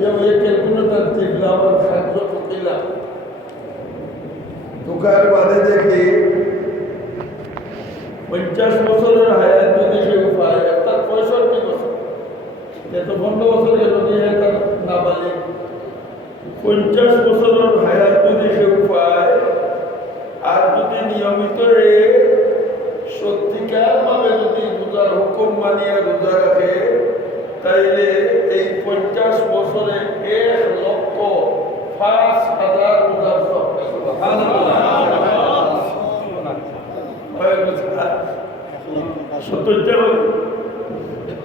ये कैलकुलेटर टिकला और खाद्य टिकला तुकार बादे देखी 50 বছরের হায়াত যদি কেউ পায় অর্থাৎ 65 বছর এত 15 বছরের যদি তার নাবালিগ 50 বছরের হায়াত যদি কেউ পায় আর যদি নিয়মিত সত্যিকার ভাবে যদি রোজার হুকুম মানিয়ে রোজা রাখে তাইলে এই 50 বছরে 1,05,000 রোজার সব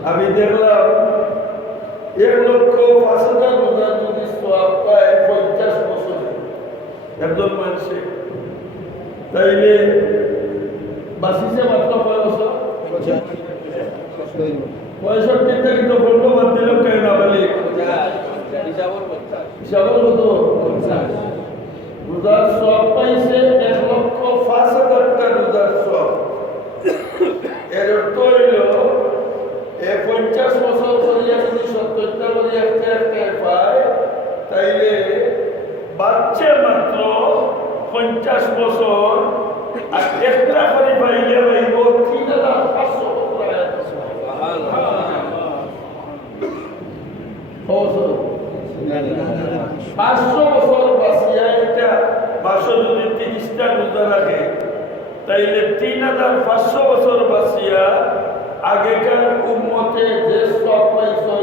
আমি দেখলাম 1,05,000 রোজার যদি সওয়াব পায় 50 বছরে একজন মানুষে তাইলে বাসিছে মাত্র কয় বছর 65 থেকে তো বলবো বাদ দিলাম কেন না বলি হিসাবর কত রোজার সওয়াব পাইছে 1,05,000 রোজার সওয়াব এর অর্থ হইল 50 বছর করিয়া যদি 70টা করে একটা পায় তাইলে বাচ্চা মাত্র 50 বছর আর একটা করে পাইলে পাইব 3,500 বছর 500 বছর বাঁচিয়া একটা 500 যদি 30টা রোজা রাখে তাইলে 3,500 বছর বাঁচিয়া আগেকার উম্মতে যে সব পাইছে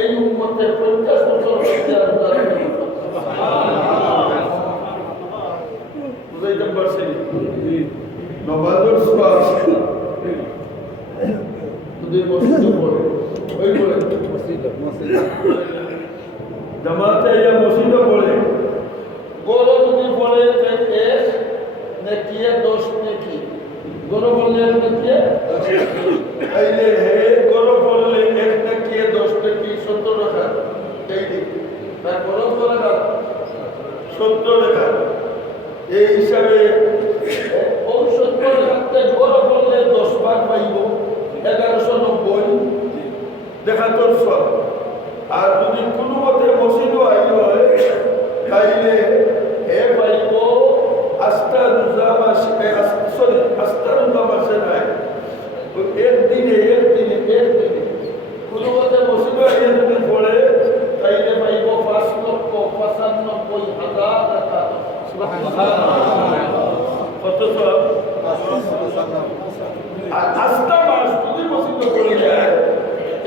এই উম্মতে 50 বছর বাঁচিয়া রোজা রাখে বুঝাইতে পারছি নবাজর সওয়াব যদি মসজিদ পড়ে ওই বলে মসজিদ জামাতে ইয়া মসজিদ পড়ে গোলো যদি পড়ে এক নেকিয়ে 10 নেকি গোলো পড়লে এক নেকিয়ে তাইলে হে গোলো পড়লে এক নেকিয়ে 10 নেকি 70 টাকা এই দিক তার গোলো টাকা 70 টাকা এই হিসাবে ওই 70 টাকাতে গোলো পড়লে 10 বার পাইব 1190 দেখা তোর সব আর যদি কোনো মতে মসজিদও আইল হয় তাইলে হে পাইব আস্তা রোজা মাসে আস্তা রোজা মাসে নাই একদিনে কোনো মতে মসজিদও আইলে যদি পড়ে তাইলে পাইব 5,95,000 টাকা কত সব আর আস্তা মাস যদি মসজিদে পড়ে যায়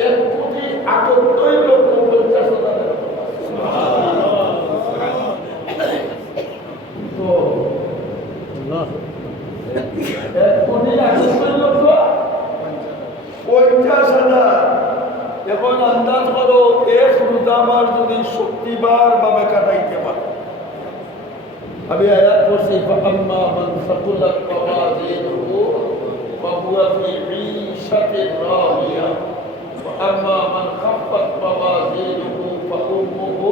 1,78,50,000 এখন আন্দাজ করো এক রোজামার যদি শক্তিবার ভাবে কাটাইতে পারে আমি আয়াত পড়ছি ফাআম্মা মান সাকুলাত মাওয়াজিনুহু ফাহুয়া ফি ঈশাতিন রাদিয়া ওয়া আম্মা মান খাফফাত মাওয়াজিনুহু ফাউম্মুহু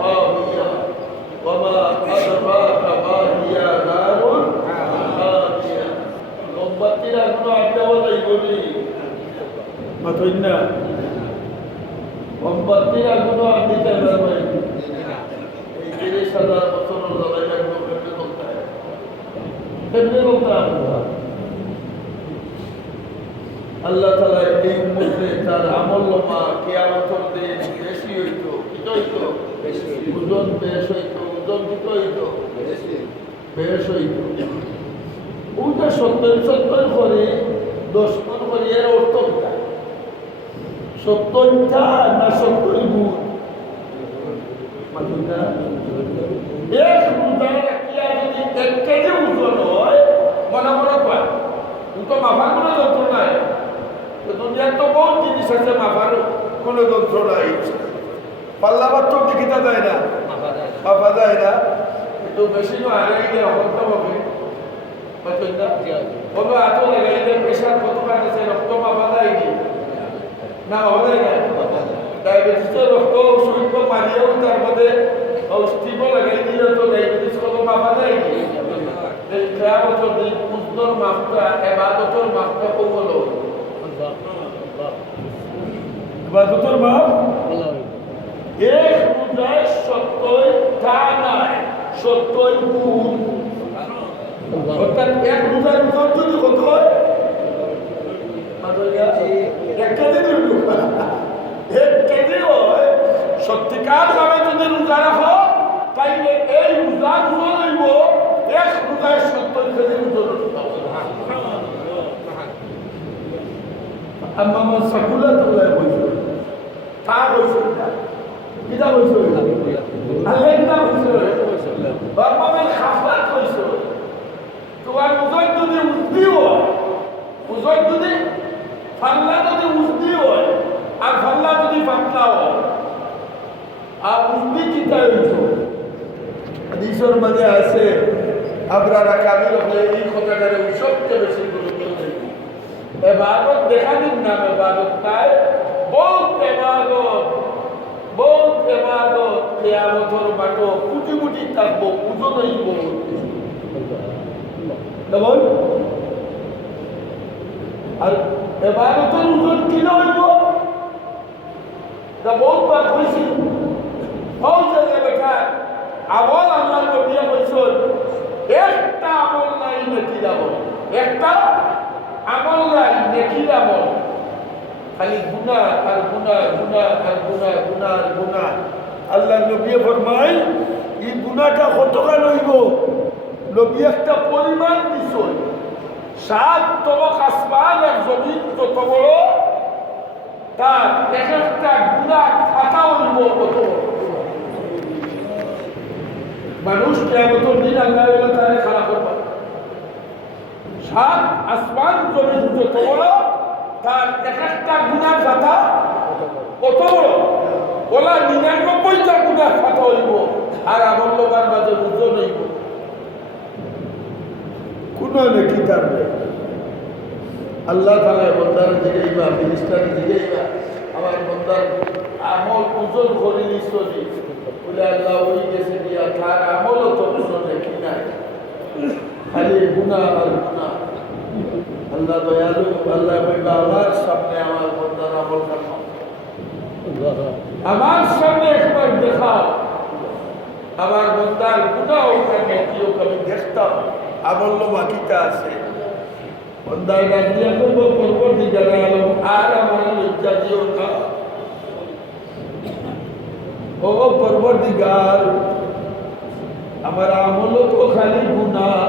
হাওিয়া ওয়া মা আদরাকা মা হিয়া নারুন হামিয়া মোমবাতির আগুন আড্ডাও যাইবনি মাতইন না মোমবাতির আগুন আড্ডিতে যাবে এই 30,000 বছরের লড়াই একদম কেমনে বলতে আল্লাহ তাআলা এই উম্মতে তার আমল নামা কিয়ামতের দিন বেশি হইতো কি হইতো বেশি ওজন বেশ হইতো ওজন কি হইতো বেশ হইতো ওটা 70 করে 10 করে এর অর্থ কি 70টা না 70 গুণ মাতুনা এক রোজা রাখিয়া যদি 1 কেজি ওজন হয় মনে পায় তো মাফার কোনো যন্ত্র নাই তো দুনিয়ার তো বহুত জিনিস আছে মাফার কোনো যন্ত্র নাই পাল্লাবার তো টিকিটা যায় না মাফা যায় না একটু বেশি আগে গেলে হতে হবে কোনো এত লাগাইলে প্রেশার কত কাটছে রক্ত মাফা যায়নি না হবে না ডায়াবেটিসের রক্ত শরীর মারিয়েও তার মধ্যে স্টিম লাগাই দিলে তো ডায়াবেটিস কত মাফা যায়নি খেয়ামতের দিন উজনর মাপটা ইবাদতের মাপটা কমল ইবাদতের মাপ 70 গুণ। অর্থাৎ এক রোজার ওজন যদি কত হয়? 1 কেজি ধরল। 1 কেজি হয়। সত্যিকার ভাবে যদি রোজা রাখো তাইলে এই রোজার ওজন হইব 1 রোজায় 70 কেজি ওজন। আমার সাকুলা তোলা হয়েছে, তা হয়েছে না, কিটা হয়েছে, আল্লাহ কিটা হয়েছে, বাবার খাফাত হয়েছে। তোমার ওজন যদি উঠতি হয়, ওজন যদি ফাল্লা যদি উঠতি হয়, আর ফাল্লা যদি পাতলা হয়, আর উঠতি কিটা হয়েছে। হাদিসের মাঝে আছে আপনারা কাবিল হলে এই কথাটারে সবচেয়ে বেশি গুরুত্ব দেন। এবাদত দেখা দিন না, এবাদত নাই, বহুত এবাদত কিয়ামতের মাঠে কোটি কোটি থাকবো, ওজন হইব। কেমন? আর এবাদতের ওজন কিনা হইব? বহুত বার হয়েছি, বহুত জায়গায় বেটা আমল আল্লাহ নবী বলছেন একটা আমল নাই নেকির আমল, একটা আমল নাই নেকির আমল, খালি গুনাহ আর গুনাহ, গুনাহ আর গুনাহ, গুনাহ আর গুনাহ। আল্লাহ নবী ফরমায় এই গুনাহটা কতটা লইব? নবী একটা পরিমাণ দিছেন, 7 তবক আসমান আর জমিন যত বড়, তার এক একটা গুনাহ খাতা হইব কত বড়। মানুষ কিয়ামতের দিন আল্লাহ তাআলা খাড়া করবে, 7 আসমান জমিন যত বড়, তার এক একটা গুনাহ খাতা কত বড়? বলা 99টা গুনাহ খাতা হইব, আর আমল লোকের মাঝে ওজন হইব কোনো নেকি তার নেই। আল্লাহ তাআলা বান্দার জিগাইবা, ফেরেশতার জিগাইবা, আমার বান্দার আমল ওজন করে নিছনি বলে আল্লাহ ওই গেছে দিয়া তার আমলও তো কোনো নেকি নাই, খালি গুনাহ আর গুনাহ। আল্লাহ দয়ালু, আল্লাহ কইবা আমার সামনে আমার বান্দার আমল করো, আমার সামনে একবার দেখাও, আমার বান্দার গুনাহ ওটা নেকিও আমি দেখতাম, আমল বাকিটা আছে। বান্দার ডাক দিয়া করব পরবর্তীকার আলম আর আমার লজ্জা দিও না, ও পরবর্তীকার আমার আমল তো খালি গুনাহ,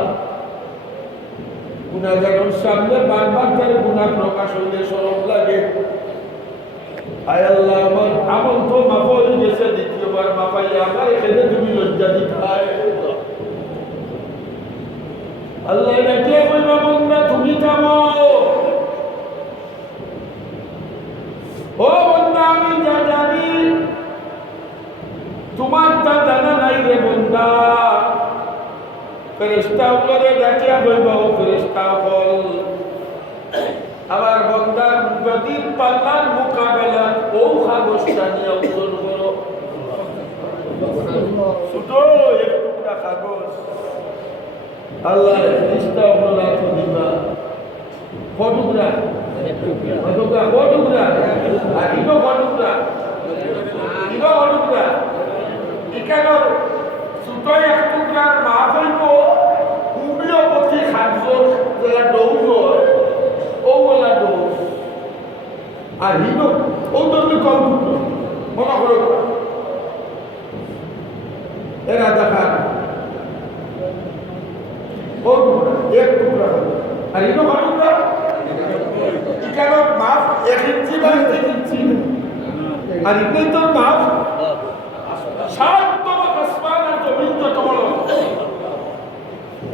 গুনাহগারের সামনে বারবার তার গুনাহ প্রকাশ হইলে শরম লাগে। আয় আল্লাহ আমার আমল তো মাফ হয়ে গেছে, দ্বিতীয়বার মাফাইলে আমার এখানে তুমি লজ্জা দিতে। আল্লাহ ডাকে বলবা বান্দা তুমি থামো, ও বান্দা আমি যা জানি তোমার তা জানা নাই রে বান্দা। ফেরেশতা বলে ডাকে বলবা ও ফেরেশতা বল, আমার বান্দার নদীর পাল্লার মোকাবেলা ও কাগজটা নিয়ে ওজন করো, ছোট এক টুকরা কাগজ। আল্লাহ ফেরেশতা বলা তো দিবা ফটুকরা, ফটুকরা ফটুকরা আর ইনো ফটুকরা, ইনো ফটুকরা ইকানোর ছোট এক টুকরার মাপ হইব হোমিওপ্যাথি খাদ্য যেটা ডোজ হয় ওগুলা ডোজ, আর হিনো ও তো কম টুকরো মনে করো এরা দেখা ও টুকরা এক টুকরা আর ইনো টুকরা ইকানোর মাপ 1 ইঞ্চি বা 3 ইঞ্চি, আর ইনে তোর মাপ 7 তবক আসমান আর জমিন যত বড়,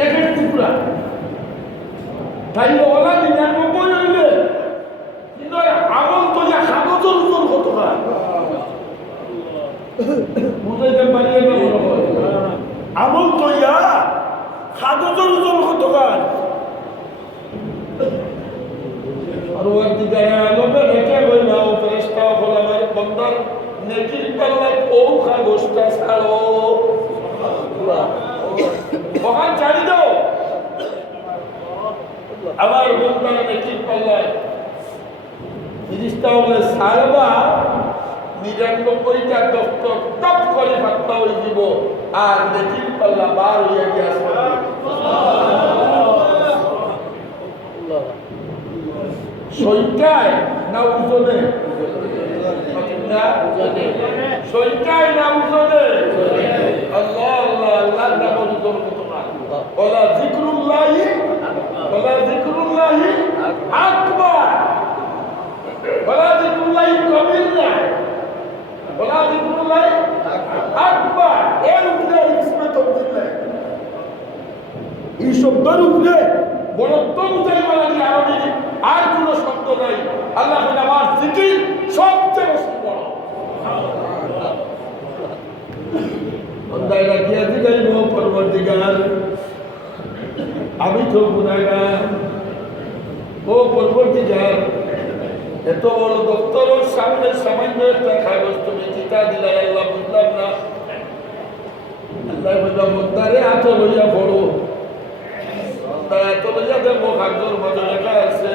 এক টুকরা। তাইলে ওলা 99 হইলে কিন্তু আমল তো যা কাগজের ওজন কত হয় বুঝাইতে পারি না, মনে হয় আমল তো ইয়া কাগজের ওজন কত হয়। আর ওর দিকে আলোকে রেখে বলবা ও ফেরেশতা বলে আমার বান্দার নেকির পাল্লায় ও কাগজটা ছাড়ো, ওখান ছাড়ি দাও, আমার বান্দার নেকির পাল্লায় ফেরেশতা বলে ছাড়বা 99টা ডক্টর টপ করে ফাত্তা হয়ে দিব আর দেখিন পাল্লা বার হইয়া গিয়া সইটায় না উজনে সইটায় না উজনে আল্লাহ আল্লাহ আল্লাহ নাম উজন কত না ওলা যিকরুল্লাহি আকবার ওলা যিকরুল্লাহি কবির না ওলা যিকরুল্লাহি আকবার এর উপরে ইসমে তবদিল নাই এই শব্দের উপরে বড়ত্তম চাই মানে আরবি আর কোন শব্দ নাই আল্লাহ আমার জিকির সবচেয়ে বেশি বড় বন্দাইরা কি আছে যাইব পরবর্তীকাল আমি তো গুনাহগার ও পরবর্তীকাল এত বড় দপ্তরের সামনে সামান্য একটা কাগজ তুমি চিঠা দিলাই আল্লাহ বুঝলাম না আল্লাহ বললাম বন্দারে হাত লইয়া পড়ো তারা এত লইয়া দেখবো কাগজের মধ্যে লেখা আছে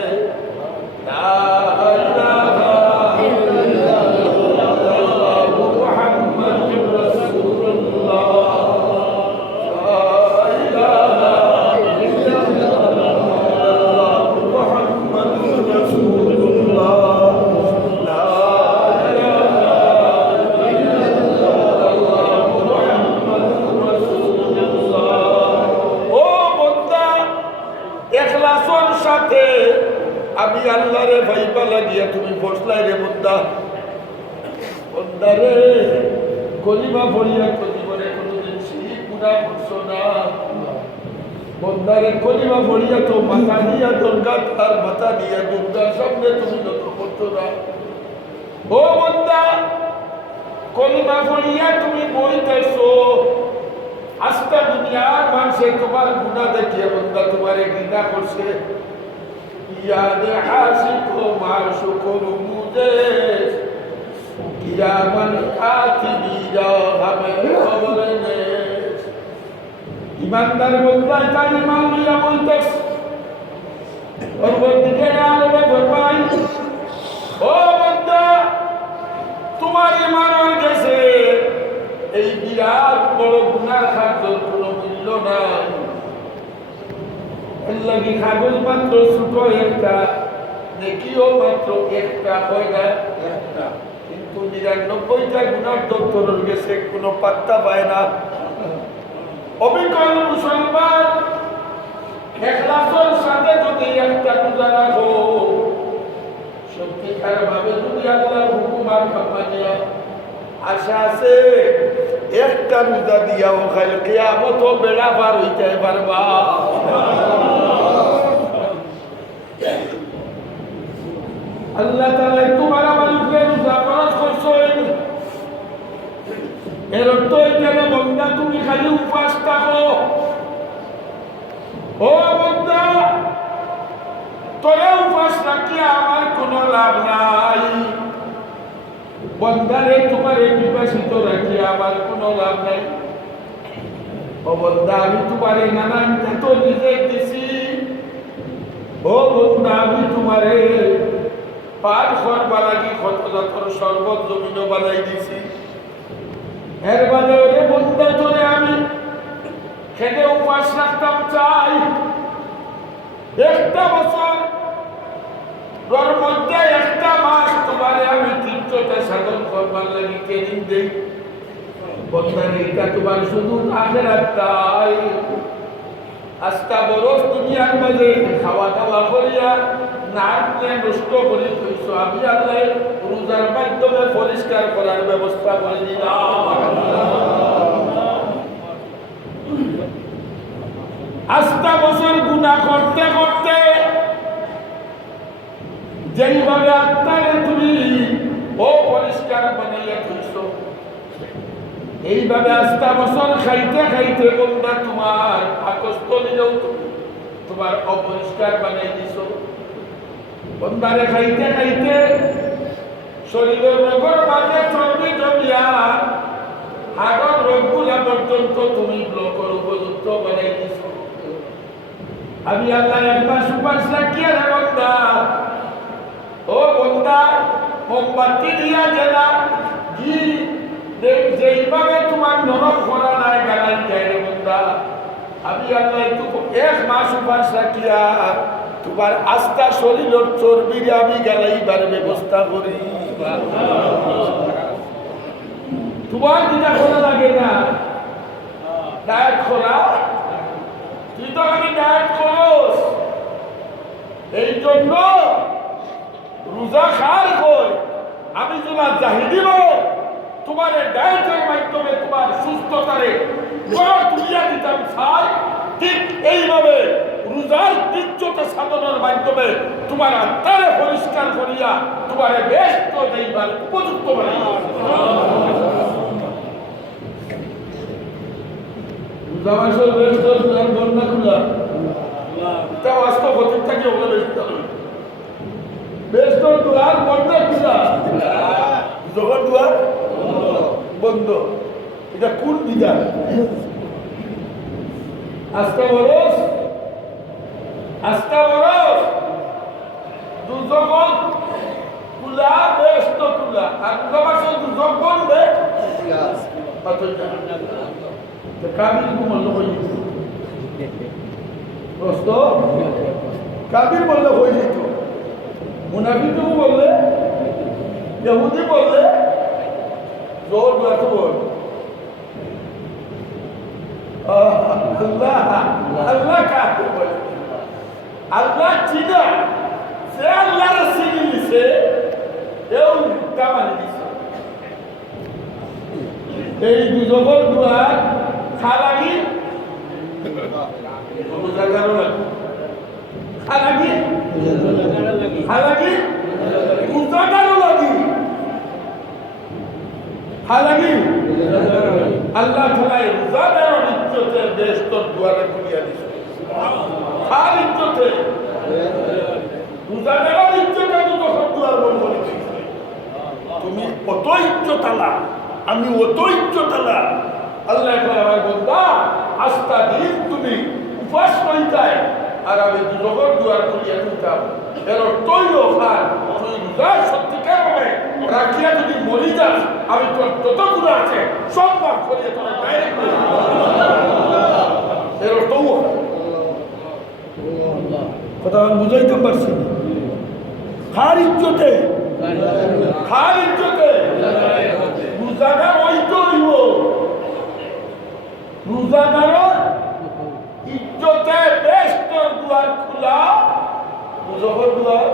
আমি আল্লাহরে ভাইবা লাগিয়া তুমি বসলাই রে বন্দারে কলিমা পড়িয়া তো জীবনে কোনোদিন শিরিক গুনাহ করছো না বন্দারে কলিমা পড়িয়া তো মাথা দিয়া দুর্গা তার মাথা দিয়া দুর্গার সামনে তুমি নত করছো না ও বন্দা কলিমা পড়িয়া তুমি বইতেছো আস্তা দুনিয়ার মানুষে তোমার গুনাহ দেখিয়া বন্দা তোমারে ঘৃণা করছে याद आशिको माशुको मुझे किया मन कातिबी जा हमें खबर ने ईमानदार बंदा का ईमान लिया बोलतेस और वो दिखे आले फरमाई ओ बंदा तुम्हारे ईमान और कैसे এই বিরাট বড় গুনাহ খাদ্যর কোনো মূল্য নাই লাগি কাগজ মাত্র ছোট একটা নেকিও মাত্র একটা হয় না একটা কিন্তু 99টা গুনার দপ্তরের গেছে কোনো পাত্তা পায় না অবিকল মুসলমান ইখলাসের সাথে যদি একটা পূজা রাখো সত্যিকার ভাবে যদি আল্লাহর হুকুম আর মানিয়া আশা আছে একটা রোজা দিয়াও খাইল কিয়ামত বেড়া পার হইতে পারবা আল্লাহ তাআলা তোমার আমার উপরে রোজা ফরজ করছেন এর অর্থ এটা বান্দা তুমি খালি উপবাস থাকো ও বান্দা তোরা উপবাস রাখিয়া আমার কোনো লাভ নাই বন্দারে তোমার বিভাষিত রাখিয়া আমার কোনো লাভ নাই ও বন্দা আমি তোমারে নানান তো নিজে দিছি ও বন্দা আমি তোমারে পাঁচ ঘর বালাগি খতজাতর শরবত জমিনও বানাই দিছি এর বাদে ওরে বন্দা তোরে আমি খেতে উপাস রাখতাম চাই একটা বছর তোর মধ্যে একটা মাস তোমারে আমি তীর্থটা সাধন করবার লাগি ট্রেনিং দেই বন্দারে এটা তোমার শুধু আখেরাতটাই আজকা বরফ দুনিয়ার মাঝে খাওয়া দাওয়া করিয়া নাকে নষ্ট করে থইছো আমি আল্লাহ রোজার মাধ্যমে পরিষ্কার করার ব্যবস্থা করে দিলাম আজকা বছর গুনাহ করতে করতে যেইভাবে আত্মারে তুমি ও পরিষ্কার বানাইয়া থইছো এইভাবে আজকা বছর খাইতে খাইতে বন্দা তোমার পাকস্থলীও তোমার অপরিষ্কার বানাই দিছো বন্দারে খাইতে খাইতে শরীরের রোগের মাঝে চর্বি জমিয়া হাড়ের রোগগুলা পর্যন্ত তুমি ব্লকের উপযুক্ত বানাই দিছো আমি আল্লাহ একবার সুপারিশ রাখিয়া রে বন্দা ও বন্দা মোমবাতি দিয়া জেলা ই যেইভাবে তোমার নরম করা নাই গালাই গাইরে বন্ধা আমি আল্লাহ এক মাস উপাস রাখিয়া তোমার আস্থা শরীরের চর্বিরে আমি গালাইবার ব্যবস্থা করি তোমার যেটা করা লাগে না ডায়েট করা তুই তো আমি ডায়েট করস এই জন্য রোজা খার কই আমি তোমার জাহির দিব তোমার ডায়েটের মাধ্যমে তোমার সুস্থতারে গড় তুলিয়া দিতাম চাই ঠিক এইভাবে রোজার তীর্যতা সাধনের মাধ্যমে তোমার আত্মারে পরিষ্কার করিয়া তোমার ব্যস্ত দেইবার উপযুক্ত বানাই রোজা মাসের ব্যস্ত বন্যা খুলা এটা বাস্তব হতে থাকে ওগুলো ব্যস্ত ব্যস্ত দুয়ার বন্যা খুলা যখন দুয়ার বন্ধ এটা কোন বিধান আজকা বরস দুজগন কুলা ব্যস্ত কুলা আর দুজমাসে দুজগন বে কাবির মূল্য হয়ে যেত প্রশ্ন কাবির মূল্য হয়ে যেত মুনাফিকও বললে ইহুদি বললে জোর গাতো বল আল্লাহ আল্লাহ কাকে বলে আল্লাহ চিনা সে আল্লাহর চিনি দিছে এও কামানি দিছে এই দুজগর দুয়ার খালাগি খালাগি খালাগি উজাগারও লাগি খালাগি আল্লাহ তাআলা রোজাদার ইজ্জতের বেহেশতের দুয়ারে খুলিয়া দিছে আর ইজ্জতে রোজাদার ইজ্জতে যখন দুয়ার বন্ধ করে দিছে তুমি কত ইজ্জত আলা আমি অত ইজ্জত আলা আল্লাহ তাআলা বন্দা আস্থা দিন তুমি উপাস করিতাই আর আমি দুজগর দুয়ার খুলিয়া দিতাম এর অর্থই খান তুই রোজার সত্যিকার হবে রাখিয়া যদি মরি যাস আমি তোর যত গুণা আছে সব মাফ করিয়া তোর বাইরে করে এর অর্থও কথা আমি বুঝাইতে পারছি খার ইজ্জতে রোজাদার ওই তো হইব রোজাদার ইজ্জতে বেহেশতের দুয়ার খোলা দুজগর দুয়ার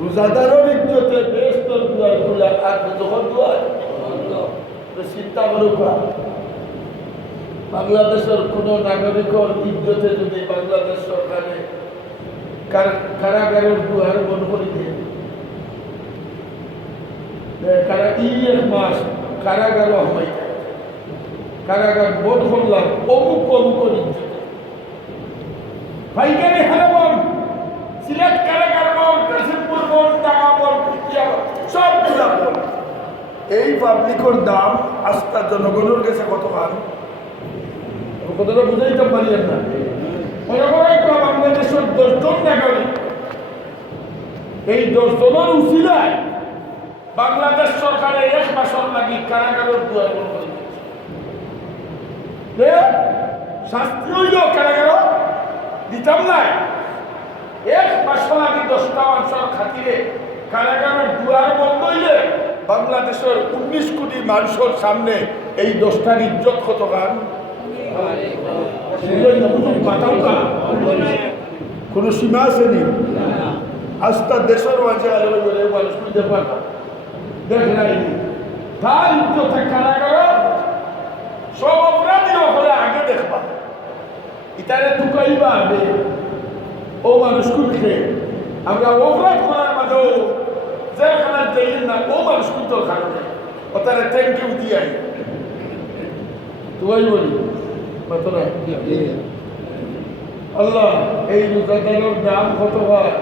রোজাদারের ইজ্জতে বেহেশতের দুয়ার খোলা আর দুজগর দুয়ার চিন্তা করুকা বাংলাদেশের কোন নাগরিকের ইজ্জতে যদি বাংলাদেশ সরকারে কারাগারের দুয়ার বন্ধ করে দিয়ে এক মাস কারাগার হয় কারাগার বোধ করলাম অমুক ইজ্জতে ভাইকানি হারাবন সিলেট কারাগার বন কাশিমপুর বন টাকা বন সব বন এই পাবলিকের দাম আস্থা জনগণের কাছে কত ভালো কতটা বুঝাইতে পারিয়েন না বাংলাদেশের 10 জন নাগরিক এই 10 জনের উচিলায় বাংলাদেশ সরকারের এক মাসের লাগি কারাগারের দুয়ার বন্ধ করে দিয়েছে শাস্তি হইল কারাগার দিতাম নাই এক মাস লাগি 10টা মানুষের খাতিরে কারাগারের দুয়ার বন্ধ হইলে বাংলাদেশের 19 কোটি মানুষের সামনে এই 10টার ইজ্জত কত গান কোন সীমা আছে নি আস্থা দেশের মাঝে আলো মানুষ বুঝতে পারবা দেখ নাই তার ইজ্জতে কারাগার সব অপরাধী হলে আগে দেখবা ইতারে ঢুকাইবা আগে ও মানুষগুলোকে আমরা অপরাধ করার মাঝেও যেখানে যাই না ও মানুষগুলো কারণে ও তারা থ্যাংক ইউ দিয়ে তুই বলি আল্লাহ এই রোজাদারের দাম কত হয়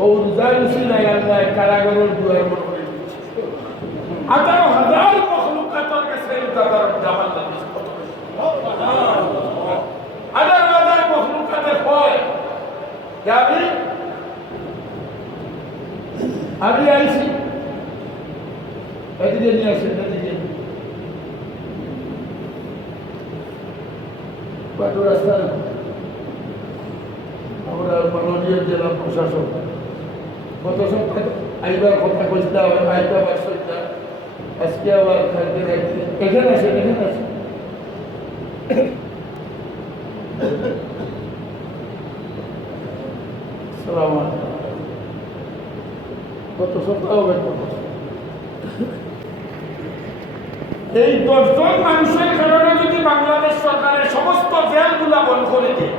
ও রোজা রুচি নাই আল্লাহ কারাগারের দুয়ার বন্ধ করে দিচ্ছে 18,000 মখলুকাতের কাছে রোজাদারের দাম আল্লাহ কত বেশি 18,000 মখলুকাতের হয় আমি আমি আইছি এদিকে নিয়ে আসেন এদিকে কত রাস্তা আমরা মাননীয় জেলা প্রশাসক গত সপ্তাহে আইবার কথা কইছিলাম আইটা বাসটা আজকে আবার খাইতে যাচ্ছি এখানে আসেন এখানে আসেন সালাম গত সপ্তাহ এই 10 জন মানুষের কারণে যদি বাংলাদেশ সরকারের সমস্ত জেলগুলা বন্ধ করে দেয়,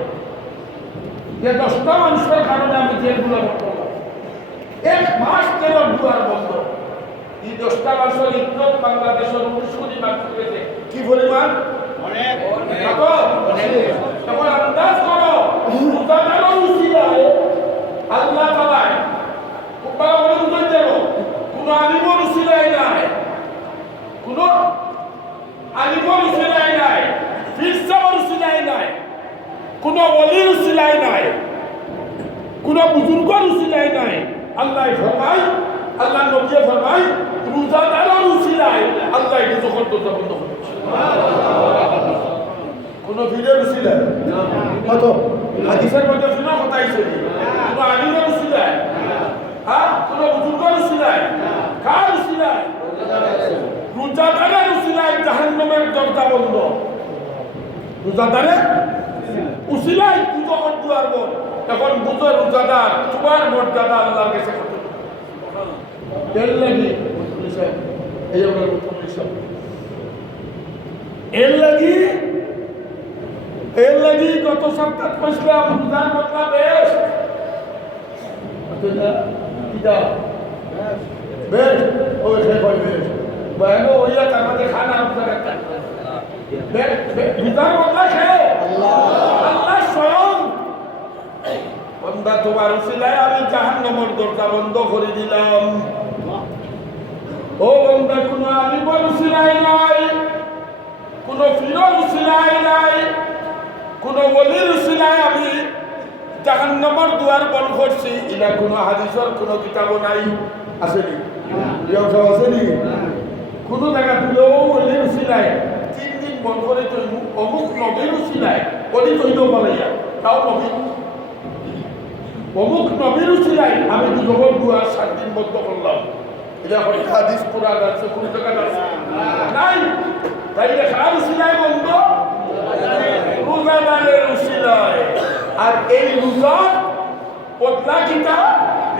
যে 10টা মানুষের কারণে আমি জেলগুলা বন্ধ করলাম, 1 মাস জেলের দুয়ার বন্ধ। এই 10টা মানুষের ইজ্জত বাংলাদেশের 19 কোটি মানুষ করেছে। কি পরিমাণ? অনেক অনেক। তখন আন্দাজ করো মুজাদারও উসিলায় আল্লাহ তাআলা খুব ভালো করে বুঝতে দেব, কোন আলিমর উসিলায় নাই, কোন আলিমর উসিলায় নাই, ফিরসার উসিলায় নাই, কোন ওলির উসিলায় নাই, কোন বুজুর্গর উসিলায় নাই। আল্লাহ ফরমায়, আল্লাহ নবী ফরমায়, রোজাদারের উসিলায় আল্লাহ এই যখন তো বন্ধ করে কোন ফিরের উসিলায় কত হাদিসের মধ্যে শোনা কথা আইছে, কোন আলিমের উসিলায়, হ্যাঁ, কোন বুজুর্গর উসিলায়, কার উসিলায়? রোজাদারের উসিলায় জাহান্নামের দরজা বন্ধ। রোজাদারের উসিলায় দুজনের দুয়ার বন্ধ। এখন বুঝো রোজাদার তোমার মর্যাদা আল্লাহর কাছে কত। এর লাগি এই আমার এর লাগি গত সপ্তাহ কইছিলাম রোজার বদলা বেশ বেশ ওই সে কই বেশ বাইরে ওইয়া তার মধ্যে খানা রোজার একটা রোজার বদলা খেয়ে আল্লাহ স্বয়ং বন্দা তোমার উসিলায় আমি জাহান্নামের দরজা বন্ধ করে দিলাম। ও বন্দা কোন আলিমের উসিলায় নাই, কোন ফিরের উসিলায় নাই, কোন ওলির উসিলায় আমি জাহান্নামের দুয়ার বন্ধ করছি। এটা কোন হাদিসের কোন কিতাব নাই, আসেনি আসেনি কোন জায়গা দিলেও ওলির উসিলায় 3 দিন বন্ধ করে তৈব, অমুক নবীর উসিলায় ওলি তৈব বলে তাও নবী, অমুক নবীর উসিলায় আমি দুজনের দুয়ার 7 দিন বন্ধ করলাম। এটা হাদিস কোরআন আছে, কোন জায়গায় আছে নাই? তাইলে কার উসিলায় বন্ধ? রোজাদারের উসিলায়। আর এই রোজার বদলা কিটা?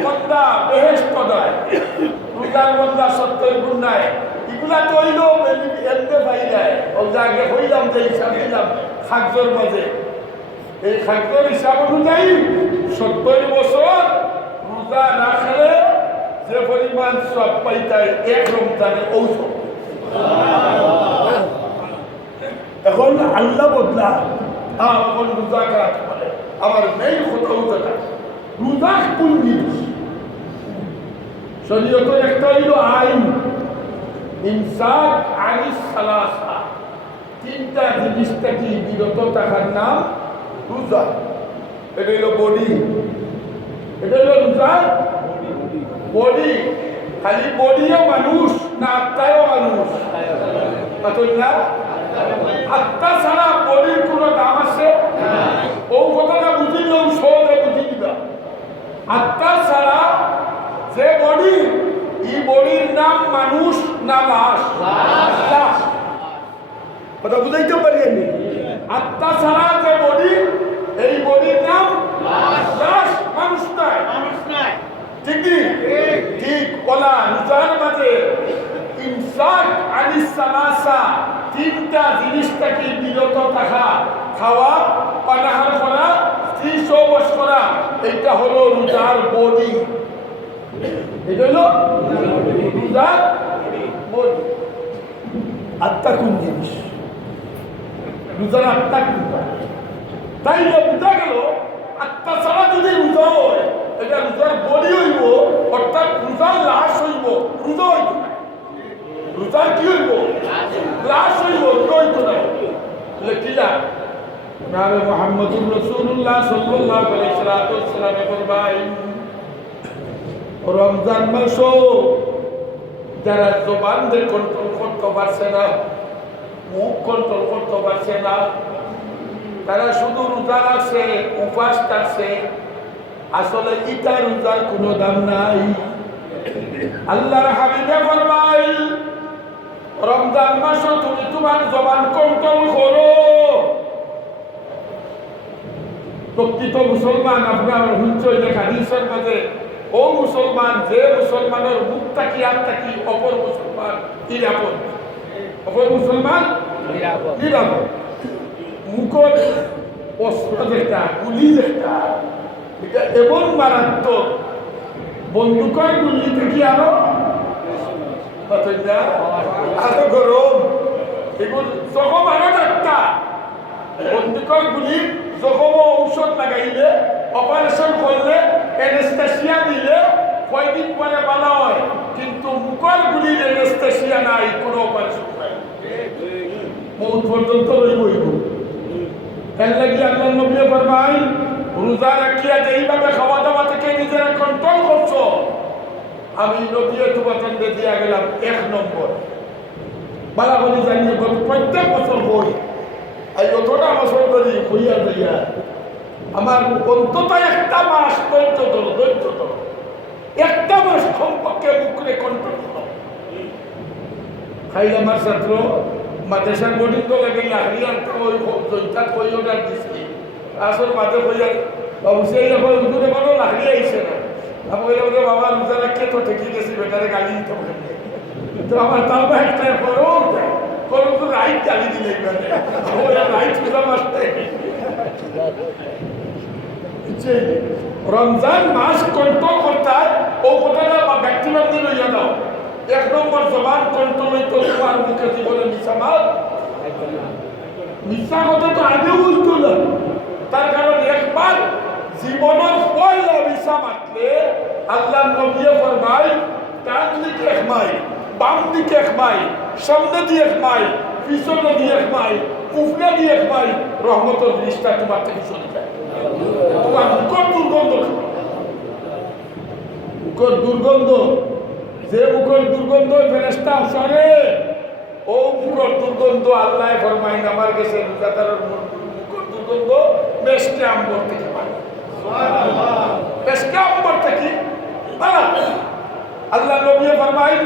বদলা বেহেশত দেয়। রোজার বদলা 70 গুণ নাই। এগুলা তৈল এমনি পাই যায়। ওগুলা আগে হইলাম যে হিসাব দিলাম খাদ্যর মাঝে। এই খাদ্যর হিসাব অনুযায়ী 70 বছর রোজা রাখলে যে পরিমাণ সব পাইতায় 1 রমজানের ঔষধ। এখন আল্লাহ বদলা এখন রোজা খারাপ বলে। আমার মেইন কথা হতো না রোজা কোন জিনিস? শরীয়তের একটা হইল আইন ইনসাফ আনিস সালাসা, 3টা জিনিস থেকে বিরত থাকার নাম রোজা। এটা হইল বডি, এটা হইল রোজা বডি। খালি বডিও মানুষ না আত্মায়ও মানুষ? না, আত্মা ছাড়া বডির কোনো দাম আছে? ও কথাটা বুঝিলাম, সহজে বুঝি দিবা। আত্মা ছাড়া যে বডি, এই বডির নাম মানুষ না লাশ? লাশ। কথা বুঝাইতে পারি আমি? আত্মা ছাড়া যে বডি, এই বডির নাম লাশ, মানুষ নয়। ঠিক ঠিক বলা। রোজার মাঝে ইমসাক আনিস সালাসা, 3টা জিনিস থেকে বিরত থাকা, খাওয়া, পানাহার করা, স্ত্রী সহবাস করা, এইটা হলো রোজার বডি। এটা হলো রোজার বডি। আত্মা কোন জিনিস? রোজার আত্মা কোনটা? তাই বোঝা গেল আত্মা ছাড়া যদি রোজা হয়, এটা রোজার বডি হইব, অর্থাৎ রোজার লাশ হইব, রোজা হইব না। রোজার কি হইব? লাশ হইব, রোজা হইব না। কিলা নামে মুহাম্মদুর রাসূলুল্লাহ সাল্লাল্লাহু আলাইহি ওয়াসাল্লাম ফরমায় রমজান মাসও যারা জবানদের কন্ট্রোল করতে পারছে না, মুখ কন্ট্রোল করতে পারছে না, তারা শুধু রোজা রাখছে, উপবাস থাকছে, আসলে ইটা রোজার কোনো দাম নাই। আল্লাহর হাবিবে ফরমায় রমজান মাসও তুমি তোমার জবান কন্ট্রোল করো। প্রকৃত মুসলমান আপনার হুঞ্চই দেখা হাদিসের মাঝে ও মুসলমান যে মুসলমানের মুখ তাকি আর তাকি অপর মুসলমান নিরাপদ, অপর মুসলমান নিরাপদ। মুখর অস্ত্র যেটা, গুলি যেটা, এটা এমন মারাত্মক, বন্দুকের গুলি থেকে আরো আরো গরম, এগুলো জখম আরো একটা। বন্দুকের গুলি জখম ঔষধ লাগাইলে, অপারেশন করলে, অ্যানেস্থেসিয়া দিলে কয়দিন পরে ভালো হয়, কিন্তু মুখের গুলির অ্যানেস্থেসিয়া নাই, কোনো অপারেশন নাই, মৌত পর্যন্ত রইবই। এর লাগি আল্লাহ নবী ফরমায় রোজা রাখিয়া যেইভাবে খাওয়া দাওয়া থেকে নিজেরা কন্ট্রোল করছো, আমি নবী তোমাদের দিয়া গেলাম 1 নম্বর। বালা বলি জানিয়ে প্রত্যেক বছর বই এই যতটা বছর ধরে হইয়া যাইয়া আমার অন্তত একটা মাস ধৈর্য ধরো, ধৈর্য ধরো, একটা মাস কমপক্ষে মুখে কন্ট্রোল করো। খাইলে আমার ছাত্র মাদ্রাসার বোর্ডিং তো লাগে লাহরিয়ার তো ওই জয়টাত কই অর্ডার দিছি, আসল মাঝে কইয়া বাবু সেই এখন উদুরে বলো লাহরি আইছে না, আমি কইলাম রে বাবা রোজা রাখিয়ে তো ঠিকই গেছি, বেটারে গালি দিতে হবে। তো আমার তাও একটা করো করো তো রাইট গালি দিলে রাইট রোজা মাসতে। রমজান মাস কন্ট্রোল করতে ও কথাটা ব্যক্তিবাদী লইয়া দাও। 1 নম্বর জবান কন্ট্রোল হইতো তোমার মুখে জীবনে মিশা মাল, মিশা কথা তো আগেও হইতো না। তার কারণ একবার জীবনের পয়লা মিশা মারলে আল্লাহ নবী ফরমায় ডান দিকে 1 মাইল, বাম দিকে 1 মাইল, সামনে দিয়ে 1 মাইল, পিছনে দিয়ে 1 মাইল, উপরে দিয়ে 1 মাইল, রহমতের দৃষ্টা তোমার থেকে চলে যায়। তোমার মুখের দুর্গন্ধ, মুখের দুর্গন্ধ, যে মুখের দুর্গন্ধ ফেরেশতা সরে, ও মুখের দুর্গন্ধ আল্লাহ ফরমায় আমার কাছে রোজাদারের মুখের দুর্গন্ধ মেশকে আম্বর থেকে পায়, মেশকে আম্বর থেকে। আল্লাহ নবী ফরমায়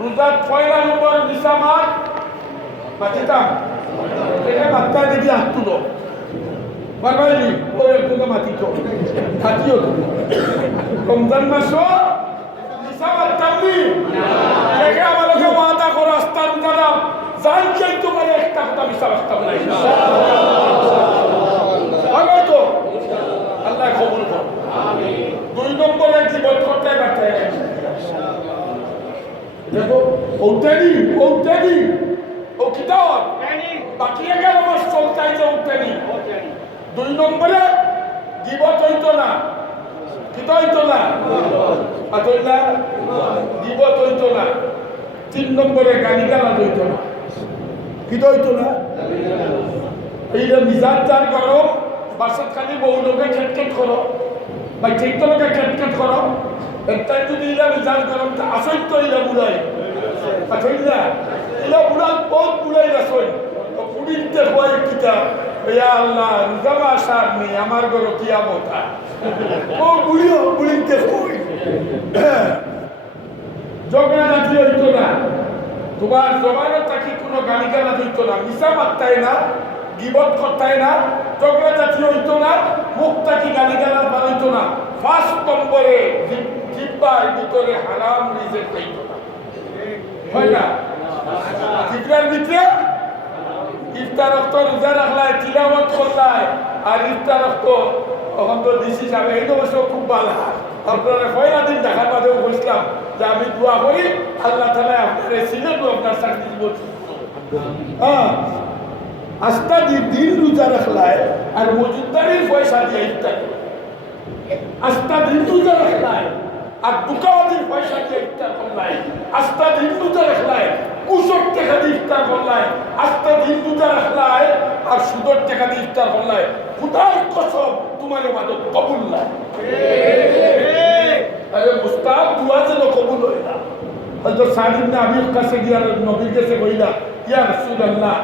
রোজার 1 নম্বর নিসামাত মাতিতাম, এটা বাচ্চা দেখি হাত তুলো ফরমাইলি ওই একটু মাতিতো থাকিও তুমি রমজান মাসও নিসামাত তামনি দেখে আমাকে ওয়াদা করো আস্তার দাদা জান চাইতো মানে একটা কথা মিশা রাখতাম না ইনশাআল্লাহ তো আল্লাহ কবুল করো। 2 নম্বরে জীবন করতে পারতে দেখো ওটানি ও কিতাব বাকি 11 মাস চলতাই যে ওটানি। 2 নম্বরে গীবত হইতো না, কিতা হইতো না, আতইলা গীবত হইতো না। 3 নম্বরে গালিগালাজ হইতো না, কিতা হইতো না। এইটা মিজাজ যার গরম, বাসাত খালি বহু লোকে খেটখেট করো, বা চৈত্য লোকে খেটখেট করো, একটাই যদি ইলা মিজাজ গরম তা আসই তো ইলা বুড়াই, আতইলা ইলা বুড়াল বহুত বুড়াই আসই তো পুরিতে হয় কিতা ইয়া আল্লাহ রোজা মাস আর নেই আমার ঘরে কিয়ামত ও বুড়িও বুড়িতে কই ঝগড়া জাতি হইতো না, তোমার জবানে তাকি কোনো গালিগালা হইতো না, মিশা মারতাই না, গিবত করতাই না, ঝগড়া জাতি হইতো না, মুখ তাকি গালিগালা বানাইতো না। 5 নম্বরে জিহ্বার ভিতরে হারাম রিজেক্ট হইতো না, হয় না? জিহ্বার ভিতরে ইফতার রক্ত রোজা রাখলাই, তিলাওয়াত করলাই, আর ইফতার রক্ত তখন তো দিছি যাবে, এই অবশ্য খুব ভালো। আপনারা কয়লা দিন দেখার বাদেও বসলাম যে আমি দোয়া করি আল্লাহ তাআলা আপনার ছিলেন আপনার চাকরি দিব। হ্যাঁ, আস্থা দিন রোজা রাখলাই আর মজুদারির পয়সা দিয়ে ইফতার, আস্থা দিন রোজা রাখলাই আর দুকাওয়াতির পয়সা দিয়ে ইফতার করলাই, আস্থা দিন রোজা রাখলাই কুশক টাকা দিয়ে ইফতার করলাই, আস্থা দিন রোজা রাখলাই আর সুদের টাকা দিয়ে ইফতার করলাই, খোদার কসম তোমার ইবাদত কবুল না। আরে মুস্তাহাব দুয়া যেন কবুল হয় না। হযরত সাদ ইবনে আবির কাছে গিয়া নবীর কাছে কইলা, ইয়া রাসূলুল্লাহ,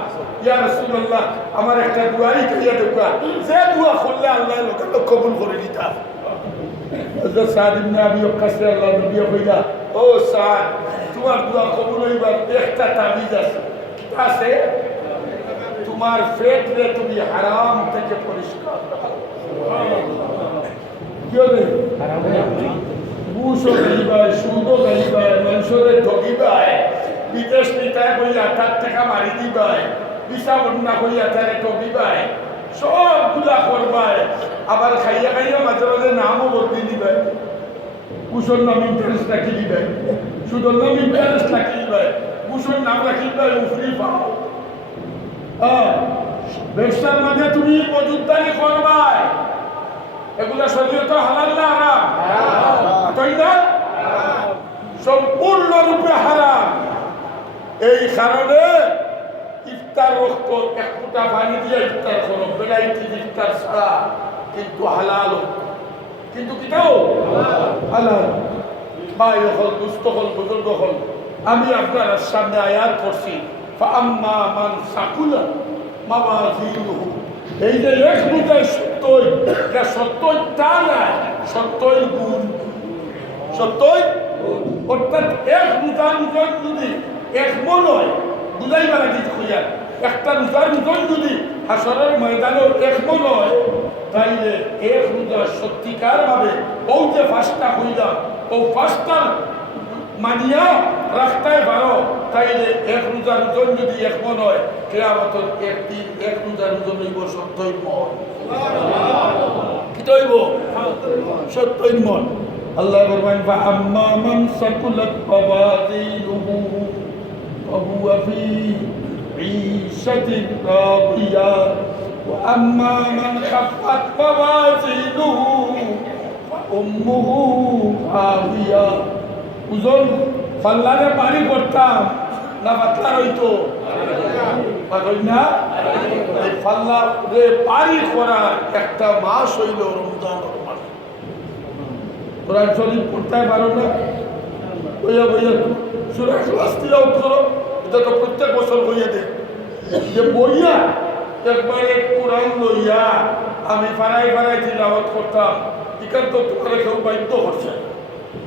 ইয়া রাসূলুল্লাহ, আমার একটা দুয়াই কইয়া দেবা, যে দুয়া করলে আল্লাহ লোকে কবুল করে দিতা। হযরত সাদ ইবনে আবির কাছে আল্লাহ নবী কইলা, ও সাদ, তোমার দোয়া কবুল হইবার একটা তাবিজ আছে, তোমার পেটরে তুমি হারাম থেকে পরিষ্কার রাখো। কি হবে? ঘুষও গাইবায়, সুদও গাইবায়, মানুষের ঠকিবায়, বিদেশ নিতায় বইয়া তার টাকা মারি দিবায়, বিশা বন্যা কইয়া তারে ঠকিবায়, সবগুলা করবায়, আবার খাইয়া খাইয়া মাঝে মাঝে নামও বদলি দিবায়। ঘুষের নাম ইন্টারেস্ট রাখি দিবায়, সুদর নাম ইন্টারেস্ট রাখি দিবায়, ঘুষের নাম রাখি দিবায় উফরি পাও। ব্যবসার মাঝে তুমি মজুদারি করবায়, এগুলা শরীয়তে হালাল না হারাম? তাই না? সম্পূর্ণরূপে হারাম। এই কারণে ইফতার রক্ত এক ফুটা পানি দিয়ে ইফতার করো, বেলাইটি ইফতার ছাড়া, কিন্তু হালাল, কিন্তু কিটাও হালাল। ভাই হল, দুস্থ হল, বুজুর্গ হল, আমি আপনার সামনে আয়াত করছি, ফাআম্মা মান সাকুলা মাওয়াজিনুহু। এই যে এক বুঝায় সত্যই, এটা সত্যই তা না, সত্যই গুণ, সত্যই অর্থাৎ এক রোজার ওজন যদি এক মন হয়, বুঝাইবা লাগে খুঁজা, একটা রোজার ওজন যদি হাসরের ময়দানেও এক মন হয়, তাইলে এক রোজা সত্যিকার ভাবে ও যে ফাঁসটা হইলাম, ও ফাঁসটার মানিয়া রাস্তায় বারো, তাইলে এক রোজার ওজন যদি এক মন হয়, কিয়ামতের একদিন এক রোজার ওজন হইব 70 মন। কি হইব? 70 মন। আল্লাহ ফরমান, ফাআম্মা মান সাকুলাত মাওয়াজিনুহু ফাহুয়া ফি ঈশাতিন রাদিয়া ওয়া আম্মা মান খাফফাত মাওয়াজিনুহু ফাউম্মুহু হাবিয়া। ওজন পাল্লারে পারি করতাম না পাতলা রইতো? পারই না। এই পাল্লারে পারি করার একটা মাস হইল রমজানের মাস। কোরআন শরীফ পড়তে পারো না, বইয়া বইয়া সূরা ইখলাস তিলাওয়াত করো, এটা তো প্রত্যেক বছর হইয়া দেয় যে বইয়া একবারে কোরআন লইয়া আমি পাড়ায় পাড়ায় তিলাওয়াত করতাম। এখান তো তোমার কেউ বাধ্য করছে,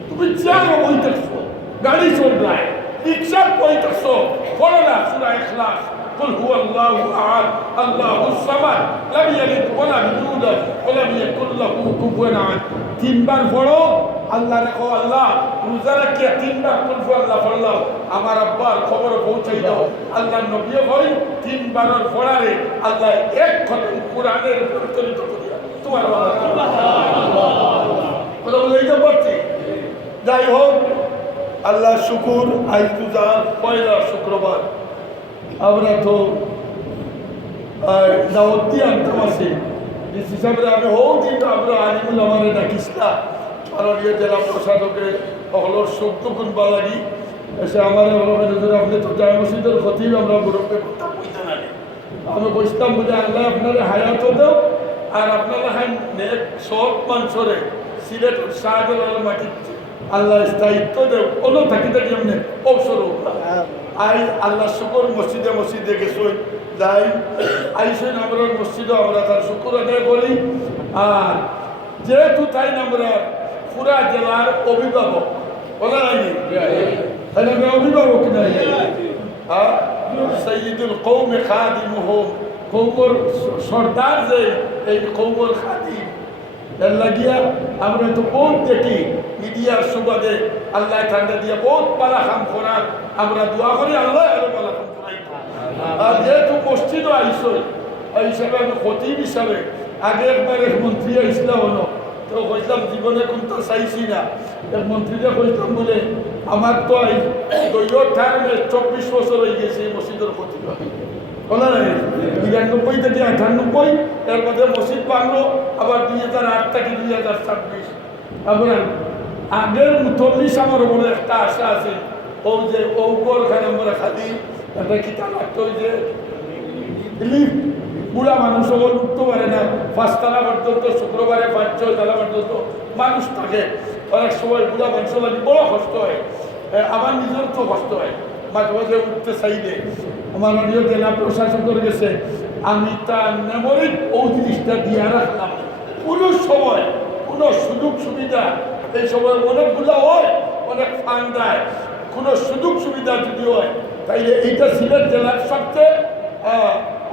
তুমি চেয়ারও বইতেছো, গাড়ি চললায়, রিক্সা বইতেছো, পড়ো না সূরা ইখলাস, কুল হুয়াল্লাহু আহাদ আল্লাহুস সামাদ লাম ইয়ালিদ ওয়া লাম ইউলাদ ওয়া লাম ইয়াকুল লাহু কুফুয়ান আহাদ। তিনবার পড়ো, আল্লাহ রেখো, আল্লাহ রোজা রাখিয়া তিনবার কুল হুয়াল্লাহু পড়লাম, আমার আব্বার খবর পৌঁছাই দাও। আল্লাহ নবীও বলেন তিনবারের পড়ারে আল্লাহ এক খতম কোরআনের পরিচালিত করিয়া তোমার কথা বলেইতে পারছি। যাই হোক, আল্লাহ শুকুর, আজ রোজার পয়লা শুক্রবার, আমরা তো দাওয়াতি আনতাম আছি হিসাবে আমি হোক, কিন্তু আমরা আলিমুল আমারে ডাকিস না, মাননীয় জেলা প্রশাসকে সকলের শব্দগুণ বালাগি এসে আমার আপনি তো জামে মসজিদের ক্ষতি আমরা গৌরবকে করতাম বুঝতে না, আমি বুঝতাম বুঝে আল্লাহ আপনারা হায়াতও দেও, আর আপনারা হাই নেক সব মানুষরে সিলেটের শাহজালাল মাটি আল্লাহ স্থায়িত্ব দেব, কোনো থাকি থাকি এমনি অবসর হোক না। আই আল্লাহ শুকর মসজিদে মসজিদে গেছই যাই, আইসেন আমরা মসজিদে আমরা তার শুকুর আদায় করি। আর যেহেতু তাই আমরা পুরা জেলার অভিভাবক, বলা হয়নি তাই আমরা অভিভাবক নাই, সৈয়দুল কৌমে খাদিমুহুম, কৌমর সর্দার যে এই কৌমর খাদিম, এর লাগিয়া আমরা তো বহুত দেখি মিডিয়ার সুবাদে আল্লাহ ঠান্ডা দিয়ে বহুত পালা কাম করার, আমরা দোয়া করি আল্লাহ আরো পালা কাম করাই। আর যেহেতু মসজিদও আইসই, এই হিসাবে আমি খতিব হিসাবে আগে একবার এক মন্ত্রী আইসলা হলো, তো কইলাম জীবনে কোনটা চাইছি না, এক মন্ত্রীরা কইলাম বলে আমার তো এই দৈয়র টার্মে 24 বছর হয়ে গেছে এই মসজিদের খতিব, বলা নাই 99 থেকে 98, এর মধ্যে মসজিদ বাংলো আবার 2008 থেকে 2026। আবার আগের 40 আমার বলে একটা আশা আছে, ও যে ওগর খানে আমরা খালি একটা কিতা লাগতো, ওই যে লিফট, বুড়া মানুষ উঠতে পারে না, 5 তলা পর্যন্ত শুক্রবারে 5-6 তলা পর্যন্ত মানুষ থাকে, অনেক সময় বুড়া মানুষ লাগে বড় কষ্ট হয়, আমার নিজের তো কষ্ট হয়, মাঝে মাঝে উঠতে চাইলে। আমার অনেক জেলা প্রশাসন করে গেছে, আমি তার মেমোরি ও জিনিসটা দিয়ে রাখলাম। কোনো সময় কোনো সুযোগ সুবিধা এই সময় অনেকগুলো হয়, অনেক ফান্ড দেয়, কোনো সুযোগ সুবিধা যদি হয় তাইলে এইটা সিলেট জেলার সবচেয়ে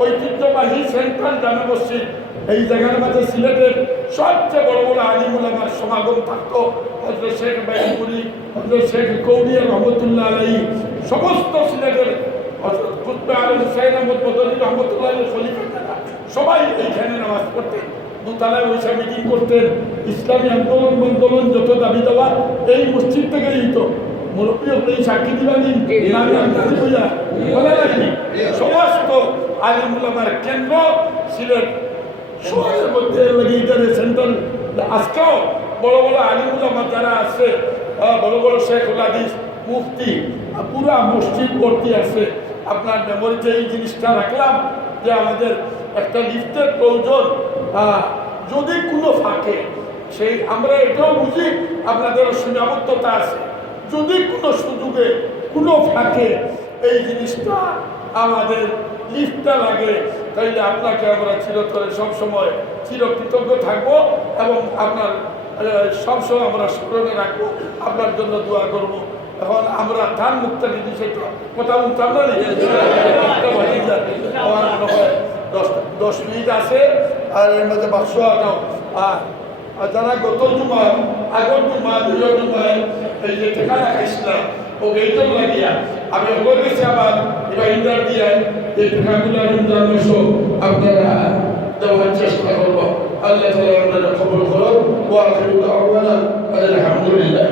ঐতিহ্যবাহী সেন্ট্রাল জামে মসজিদ। এই জায়গার মাঝে সিলেটের সবচেয়ে বড় বড় আলিম উলামার সমাগম থাকতো। হযরত শেখ বাইনপুরি, হযরত শেখ কৌনিয়া রহমতুল্লাহ আলাইহি, সমস্ত সিলেটের হযরত কুতুবে আলম হুসাইন আহমদ মদনী রহমতুল্লাহ আলাইহি খলিফা সবাই এইখানে নামাজ পড়তেন, দোতলায় বসে মিটিং করতেন। ইসলামী আন্দোলন যত দাবি দেওয়া এই মসজিদ থেকেই হতো। মুরব্বী হলেই সাক্ষী দিবানি সমস্ত আলিম উলামার কেন্দ্র সিলেট শহরের মধ্যে সেন্ট্রাল। আজকেও বড় বড় আলিম উলামা যারা আছে, বড় বড় শেখুল হাদিস মুফতি, পুরা মসজিদ ভর্তি আছে। আপনার মেমোরিতে এই জিনিসটা রাখলাম যে আমাদের একটা লিফটের প্রয়োজন, যদি কোনো ফাঁকে সেই আমরা এটাও বুঝি আপনাদের সীমাবদ্ধতা আছে, যদি কোনো সুযোগে কোনো ফাঁকে এই জিনিসটা আমাদের লিফটটা লাগে তাইলে আপনাকে আমরা চিরতরে সবসময় চিরকৃতজ্ঞ থাকবো এবং আপনার সবসময় আমরা স্মরণে রাখবো, আপনার জন্য দোয়া করবো। এখন আমরা ধান মুক্ত দিদি সেটা কথা বলতাম না, আমার মনে হয় 10 মিনিট আছে, আর এর মধ্যে 500 টাকাও। আর যারা গত জুমা আগর জুমা দুজন জুমায় এই যে ঠিকানা খাইছিলাম ও এইটাও লাগিয়া আমি ওগুলো গেছি আবার এবার ইন্টার দিয়ে এই ঠিকানাগুলো রমজান মাসও আপনারা দেওয়ার চেষ্টা করবো। আল্লাহ তাআলা আমাদের কবুল করুন। ওয়া আখিরু দাওয়ানা আলহামদুলিল্লাহ।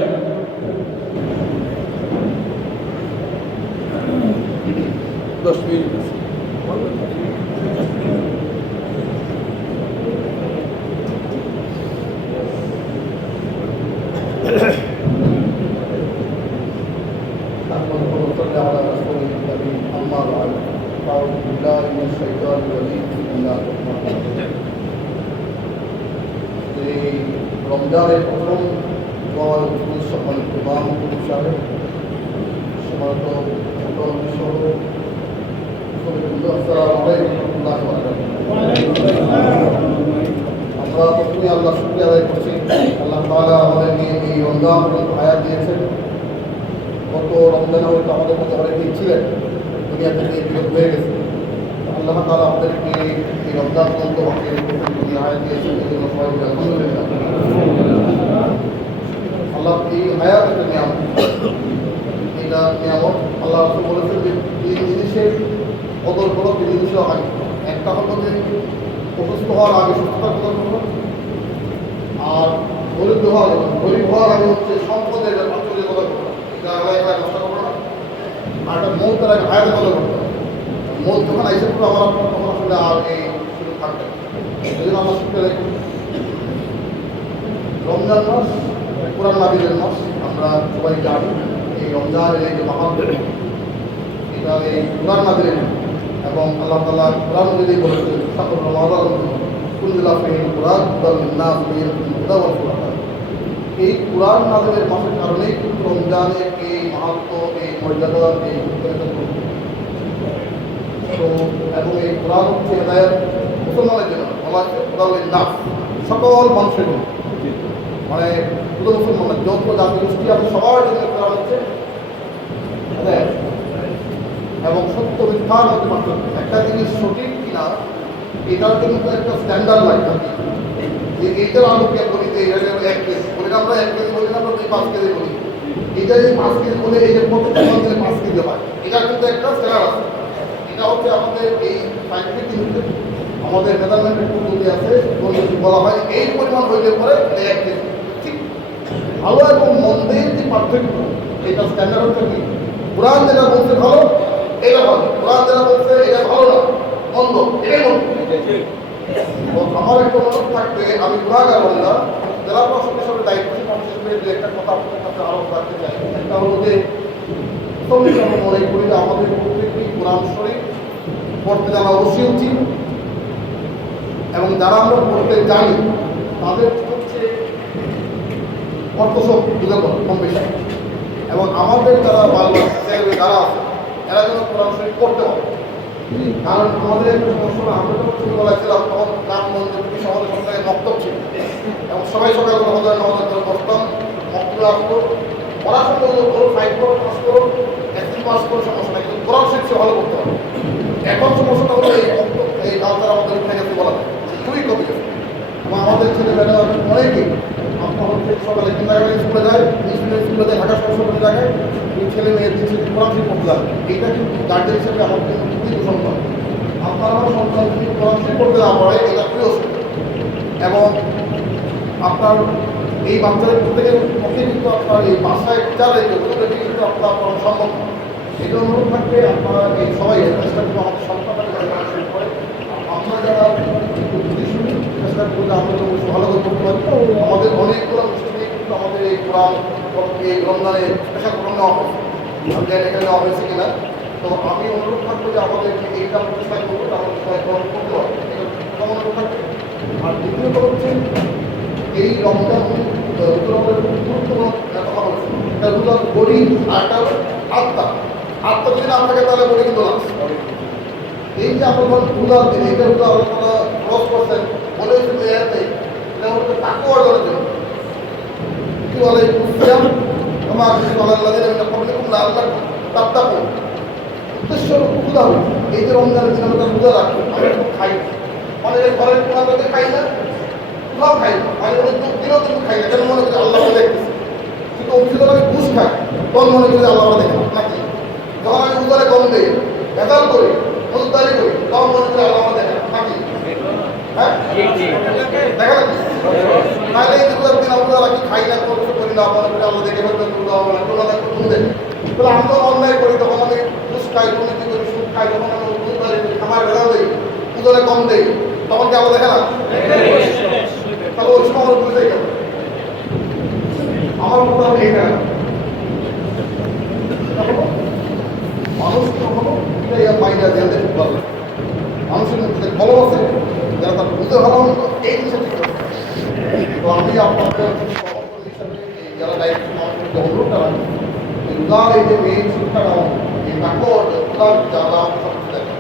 রমজানের প্রথম সম্মানিত ইমাম সাহেব, সম্মানিত আমরা প্রথমে আল্লাহ শুকরিয়া আদায় করছি। আল্লাহ তাআলা আমাদেরকে এই রমজান পর্যন্ত হায়াত দিয়েছেন। গত রমজানে হয়তো আমাদের মধ্যে অনেকেই ছিলেন দুনিয়া থেকে বিরত হয়ে গেছে। আল্লাহ তাআলা আমাদেরকে এই রমজান পর্যন্ত হায়াত দিয়েছেন, এই জন্য সবাই আলহামদুলিল্লাহ। আল্লাহ এই হায়াত একটা নিয়ামত, এটা নিয়ামত। আল্লাহ রাসূল বলেছেন যে এই জিনিসের কদর করো, তিন জিনিসের আগে। একটা হলো যে অসুস্থ হওয়ার আগে সুস্থতার কদর করো, আর গরিব হওয়ার আগে হচ্ছে সম্পদের প্রাচুর্যের কদর করো, এটা একটা নষ্ট করো না। আর একটা মৌতের আগে হায়াতের কদর করো। মৌত যখন আইসে করবো আমার তখন আসলে আর এই সুযোগ থাকবে। এই জন্য আমরা শিখতে রাখি রমজান মাস কোরআন নাযিলের মাস। আমরা সবাই জানি এই রমজানের এই যে মাহাত্ম্য, এটা এই কোরআন নাযিলের, এবং আল্লাহ তাআলা কোরআন যদি বলেছেন শাহরুর রমাদান কুল্লা ফিহিল কুরআন হুদাল লিন্নাস ওয়া হুদা ওয়াল ফুরকান। এই কোরআন নাযিলের মাসের কারণেই কিন্তু রমজানের এই মাহাত্ম্য, এই মর্যাদা, এই তো এবং এই কোরআন হচ্ছে হেদায়েত মুসলমানের জন্য, বলা হচ্ছে হুদাল লিন্নাস, সকল মানুষের জন্য, মানে শুধু মুসলমান যত জাতি গোষ্ঠী আছে সবার জন্য কোরআন হচ্ছে হেদায়েত এবং সত্য মিথ্যার মধ্যে পার্থক্য। একটা জিনিস সঠিক কিনা এটার জন্য তো একটা স্ট্যান্ডার্ড লাগে, যে এইটার আলোকে বলি যে এটা 1 কেজি বলি না, আমরা 1 কেজি বলি না, আমরা 5 কেজি বলি। এটা যে 5 কেজি বলে এই যে প্রত্যেকটা মন্দিরে 5 কেজি হয়, এটা কিন্তু একটা স্ট্যান্ডার্ড আছে। এটা হচ্ছে আমাদের এই সাইন্টিফিক জিনিসের আমাদের মেজারমেন্টের পদ্ধতি আছে, বলা হয় এই পরিমাণ হইলে পরে 1 কেজি। ঠিক ভালো এবং মন্দের যে পার্থক্য, এটা স্ট্যান্ডার্ড হচ্ছে কি, কোরআন যেটা বলছে ভালো এটা ভালো, কোরআন যেটা বলছে এটা ভালো না মন্দ এটাই মন্দ। আমার একটা অনুরোধ থাকবে, আমি গুনাহগার বান্দা, জেলা প্রশাসক হিসেবে দায়িত্বশীল মানুষ হিসেবে যে একটা কথা আপনার কাছে আরোপ রাখতে চাই। একটা হলো যে আমি মনে করি যে আমাদের প্রত্যেকটি কোরআন শরীফ পড়তে জানা অবশ্যই উচিত, এবং যারা আমরা পড়তে জানি তাদের হচ্ছে অর্থ সব বুঝে কম বেশি, এবং আমাদের যারা ছেলে যারা আছে এরা যেন কোরআন শরীফ পড়তে হবে। কারণ আমাদের একটা সমস্যা, আমরা যখন ছোটবেলায় ছিলাম তখন গ্রামগঞ্জে ব্রিটিশ আমাদের সরকারের মক্তব ছিল, এবং সবাই সকালে আমাদের নামাজ করে বসতাম, মক্তবে আসতো, পড়াশোনা করো, 5 পাস করো, 1 পাস করো, সমস্যা নাই, কিন্তু কোরআন শরীফ ভালো করতে হবে। এখন সমস্যাটা হলো এই কালচার আমাদের উঠে গেছে বলা যায়, খুবই কমে গেছে। এবং আমাদের ছেলেমেয়েরা অনেকেই আপনার হচ্ছে সকালে কিন্ডারগার্টেন স্কুলে যায়, স্কুলে যায়, ঢাকা শহর সকল জায়গায় এই ছেলে মেয়ের দিচ্ছে কোরআন শরীফ পড়তে যাবে। এইটা কিন্তু গার্জেন হিসেবে আমার কিন্তু খুবই দূষণ করে। আপনার আমার সন্তান যদি কোরআন শরীফ পড়তে না পারে এটা খুবই অসুবিধা, এবং আপনার এই বাচ্চাদের প্রত্যেকের পক্ষে কিন্তু আপনার এই বাসায় টিচার রেখে ওদেরকে কিন্তু আপনার সম্ভব না। এটা অনুরোধ থাকবে আপনারা এই সবাই চেষ্টা করবো আমাদের সন্তানটাকে করে আমরা যারা চেষ্টা করলে আমরা ভালো করে করতে পারি। আমাদের অনেকগুলো মুসলিম কিন্তু আমাদের এই কোরআন এই রমজানে স্পেশাল প্রোগ্রাম নেওয়া হয়েছে, আমি জানি এখানে নেওয়া হয়েছে কিনা। তো আমি অনুরোধ থাকবো যে আমাদের এইটা আমরা চেষ্টা করবো আমাদের সবাই গ্রহণ করতে হবে, এটা অনুরোধ থাকবে। আর দ্বিতীয়ত হচ্ছে এই রমজান গুরুত্বপূর্ণ কথা বলছে, এটা হলো গরিব আর একটা আত্মা। আত্মা যদি না থাকে তাহলে বলি কিন্তু না। এই যে আমরা রোজার দিন এটা হলো আপনারা ক্রস করছেন বলে শুধু এর নেই, এটা হলো তাকে অর্জনের জন্য কি বলে ইসলাম আমার উদ্দেশ্য রোজা। এই যে রমজানের দিন আমরা রোজা রাখি, আমরা খাই, অনেকের ঘরের কোরআনকে খাই না, কোথাও খাই না, মানে অনেক দিনও কিন্তু খাই না, কেন মনে করি আল্লাহ দেখতেছি। কিন্তু অফিসে আমি ঘুষ খাই, তখন মনে করি আল্লাহ দেখে নাকি। যখন আমি উদারে কম দিই, ভেজাল করি, মজুদারি করি, তখন মনে করি আল্লাহ দেখে নাকি। হ্যাঁ দেখা নাকি, তাহলে এই দুটো দিন আমরা রাখি, খাই না, কোনো কিছু করি না, মনে করি আল্লাহ দেখে ফেলতে তুলতে হবে না, কোনো দেখে তুমি দেখে। তাহলে আমি যখন অন্যায় করি তখন আমি ঘুষ খাই, দুর্নীতি করি, সুদ খাই, যখন আমি মজুদারি করি, খামার ভেজাল দিই, উদারে কম দিই, তখন কি আল্লাহ দেখে না? তাহলে ওই সময় আমার বুঝতে গেল আমার কথা এইটা মানুষ কখনো মাইনা জানতে পারবে, মানুষের মধ্যে খবর আছে যারা তার বুঝতে ভালো এই জিনিসটা ঠিক আছে। তো আমি আপনাদের হিসাবে যারা দায়িত্ব মানুষকে অনুরোধ রাখি, উদার এই যে মেইন শিক্ষাটা এই নাকর উদার যারা সব কিছু দেখেন,